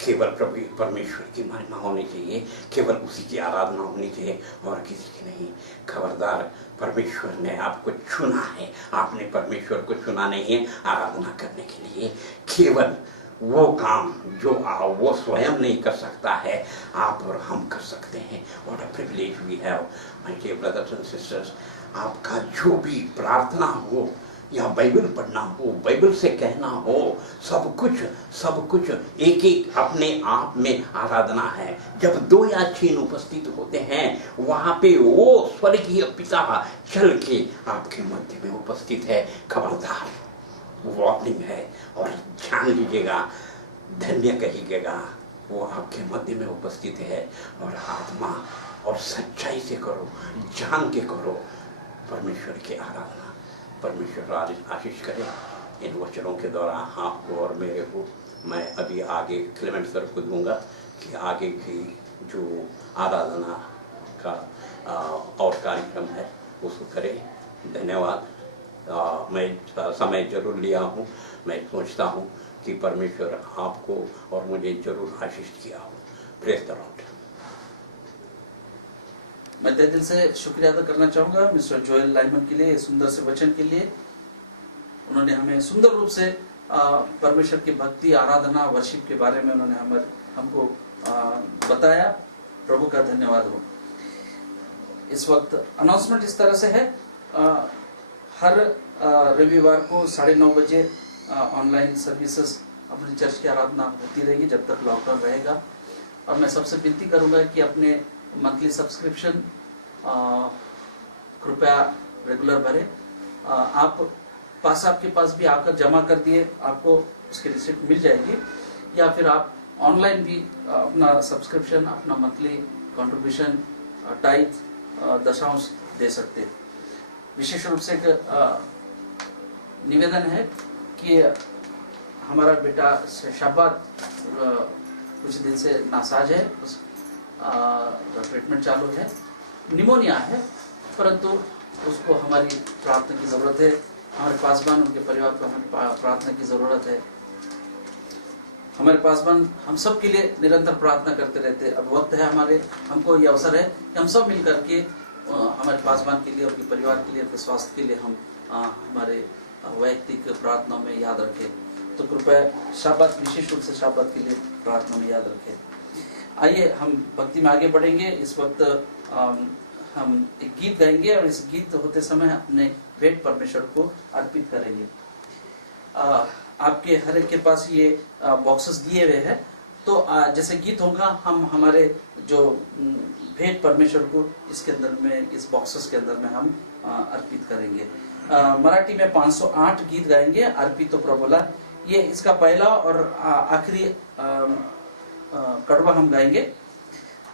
केवल प्रभु परमेश्वर की महिमा होनी चाहिए, केवल उसी की आराधना होनी चाहिए और किसी की नहीं। खबरदार, परमेश्वर ने आपको चुना है, आपने परमेश्वर को चुना नहीं है आराधना करने के लिए। केवल वो काम जो वो स्वयं नहीं कर सकता है, आप और हम कर सकते हैं। What a privilege we have my dear brothers and sisters. आपका जो भी प्रार्थना हो या बाइबल पढ़ना हो, बाइबल से कहना हो, सब कुछ एक एक अपने आप में आराधना है। जब 2 या 3 उपस्थित होते हैं, वहां पे वो स्वर्गीय पिता चल के आपके मध्य में उपस्थित है। खबरदार, वार्निंग है और जान लीजिएगा, धन्य कहिएगा, वो आपके मध्य में उपस्थित है। और आत्मा और सच्चाई से करो, जान के करो परमेश्वर की आराधना। परमेश्वर आशीष करे इन वचनों के द्वारा आपको और मेरे को। मैं अभी आगे क्लेमेंट सर को दूंगा कि आगे की जो आराधना का और कार्यक्रम है उसको करें। धन्यवाद। मैं समय जरूर लिया हूँ। मैं सोचता हूँ कि परमेश्वर आपको और मुझे जरूर आशीष किया हो। Praise the Lord. मैं तहे दिल से शुक्रिया अदा करना चाहूँगा मिस्टर जोएल लाइमन के लिए, सुंदर से वचन के लिए। उन्होंने हमें सुंदर रूप से परमेश्वर की भक्ति, आराधना, वर्शिप के बारे में उन्होंने हमको बताया। प्रभु का धन्यवाद हो। इस वक्त अनाउंसमेंट इस तरह से है, हर रविवार को 9:30 बजे ऑनलाइन सर्विसेज अपनी चर्च की आराधना होती रहेगी जब तक लॉकडाउन रहेगा। और मैं सबसे विनती करूंगा कि अपने मंथली सब्सक्रिप्शन कृपया रेगुलर भरें। आप आपके पास भी आकर जमा कर दिए, आपको उसकी रिसिप्ट मिल जाएगी, या फिर आप ऑनलाइन भी अपना सब्सक्रिप्शन, अपना मंथली कंट्रीब्यूशन, टाइथ, दशांश दे सकते हैं। विशेष रूप से निवेदन है कि हमारा बेटा शाबाद कुछ दिन से नासाज है, ट्रीटमेंट चालू है, निमोनिया है, परंतु उसको हमारी प्रार्थना की जरूरत है। हमारे पासवान, उनके परिवार को हमारी प्रार्थना की जरूरत है। हमारे पासवान हम सब के लिए निरंतर प्रार्थना करते रहते हैं। अब वक्त है हमको ये अवसर है कि हम सब मिल करके हमारे पासवान के लिए, उनके परिवार के लिए, उनके स्वास्थ्य के लिए हम हमारे वैयक्तिक प्रार्थना में याद रखें। तो कृपया शाबाद, विशेष रूप से शाबाद के लिए प्रार्थना में याद रखें। आइए हम भक्ति में आगे बढ़ेंगे। इस वक्त हम एक गीत गाएंगे और इस गीत होते समय अपने भेंट परमेश्वर को अर्पित करेंगे। आपके हर एक के पास ये बॉक्सेस दिए हुए हैं, तो जैसे गीत होगा हम हमारे जो भेंट परमेश्वर को इसके अंदर में, इस बॉक्सेस के अंदर में हम अर्पित करेंगे। मराठी में 508 गीत गाएंगे, अर्पितो प्रभुला। ये इसका पहला और आखिरी कड़वा हम गाएंगे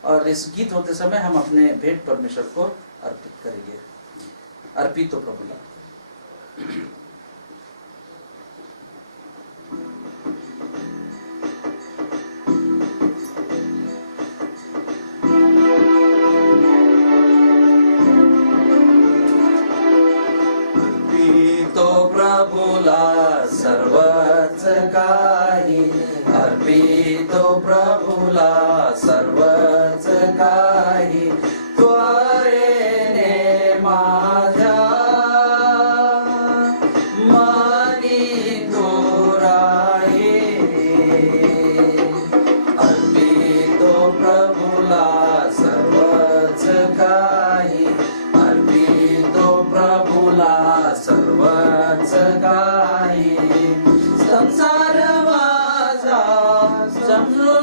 और इस गीत होते समय हम अपने भेंट परमेश्वर को अर्पित करेंगे। अर्पितो प्रभुला। प्रभुला सर्वच काही, अर्पितो प्रभुला सर्व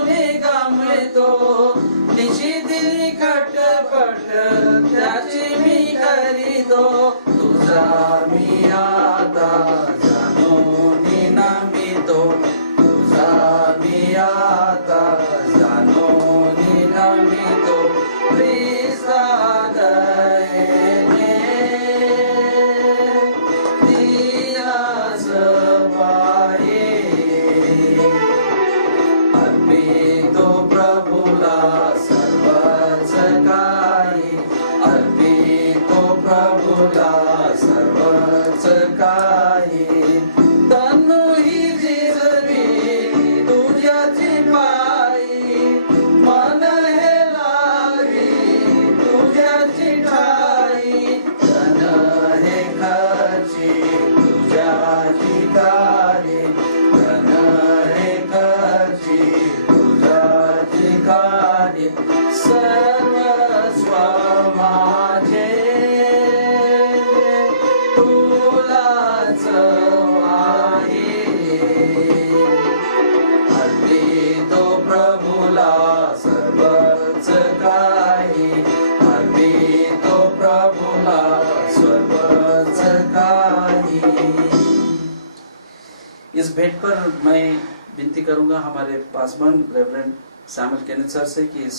निगम तो निशिदिनी खटपट त्याची मी करीतो तुझा मी आता जाणून नमितो तुझा मी आता जाणून नमितो ख्रिस्ता दयेने दियास पाये अर्पितो प्रभुला सर्वच काही अर्पितो प्रभुला सर्वच काही तनु ही जिरवी तुझ्याची पायी मन हे लावी तुझ्याची ठाई तन हे खर्ची तुझ्याची कारी तन हे खर्ची तुझ्याची कारी सर्वस्व माझे तुलाच आहे अर्पितो प्रभुला सर्वच काही अर्पितो प्रभुला सर्वच काही। इस भेंट पर मैं विनती करूंगा हमारे Paswan reverend Samuel Kenneth sir से कि इस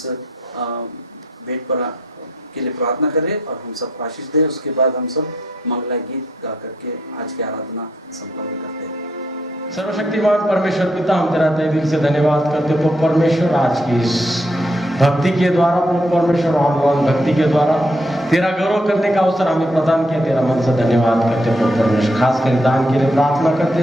भेंट पर के लिए प्रार्थना करें और हम सब आशीष दें। उसके बाद हम सब मंगला गीत गा करके आज की आराधना संपन्न करते हैं। सर्वशक्तिमान परमेश्वर पिता, हम तेरा तहे दिल से धन्यवाद करते हो परमेश्वर, आज की इस भक्ति के द्वारा परमेश्वर ऑनलाइन भक्ति के द्वारा तेरा गौरव करने का अवसर हमें प्रदान किया। तेरा मन से धन्यवाद करते हो परमेश्वर। खास कर दान के लिए प्रार्थना करते,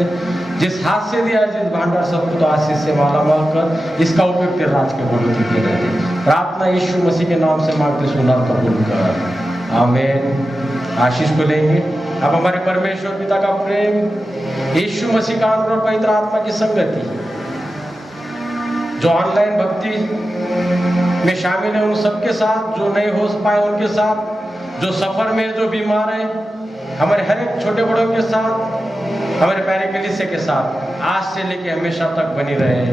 जिस हाथ से दिया जिस भांडार सबको तो आशीष से मालामाल कर इसका उपयोग तेरे राज के बढ़ोतरी के लिए दे। प्रार्थना यीशु मसीह के नाम से मांगते सुना कबूल कर, आमीन। आशीष को लेंगे। अब हमारे परमेश्वर पिता का प्रेम, यीशु मसीह का अनुग्रह, पवित्र आत्मा की संगति जो ऑनलाइन भक्ति में शामिल है उन सबके साथ, जो नहीं हो पाए उनके साथ, जो सफर में जो बीमार है, हमारे हर एक छोटे बड़ों के साथ, हमारे प्यारे कलीसिया के साथ आज से लेके हमेशा तक बनी रहे,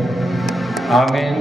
आमीन।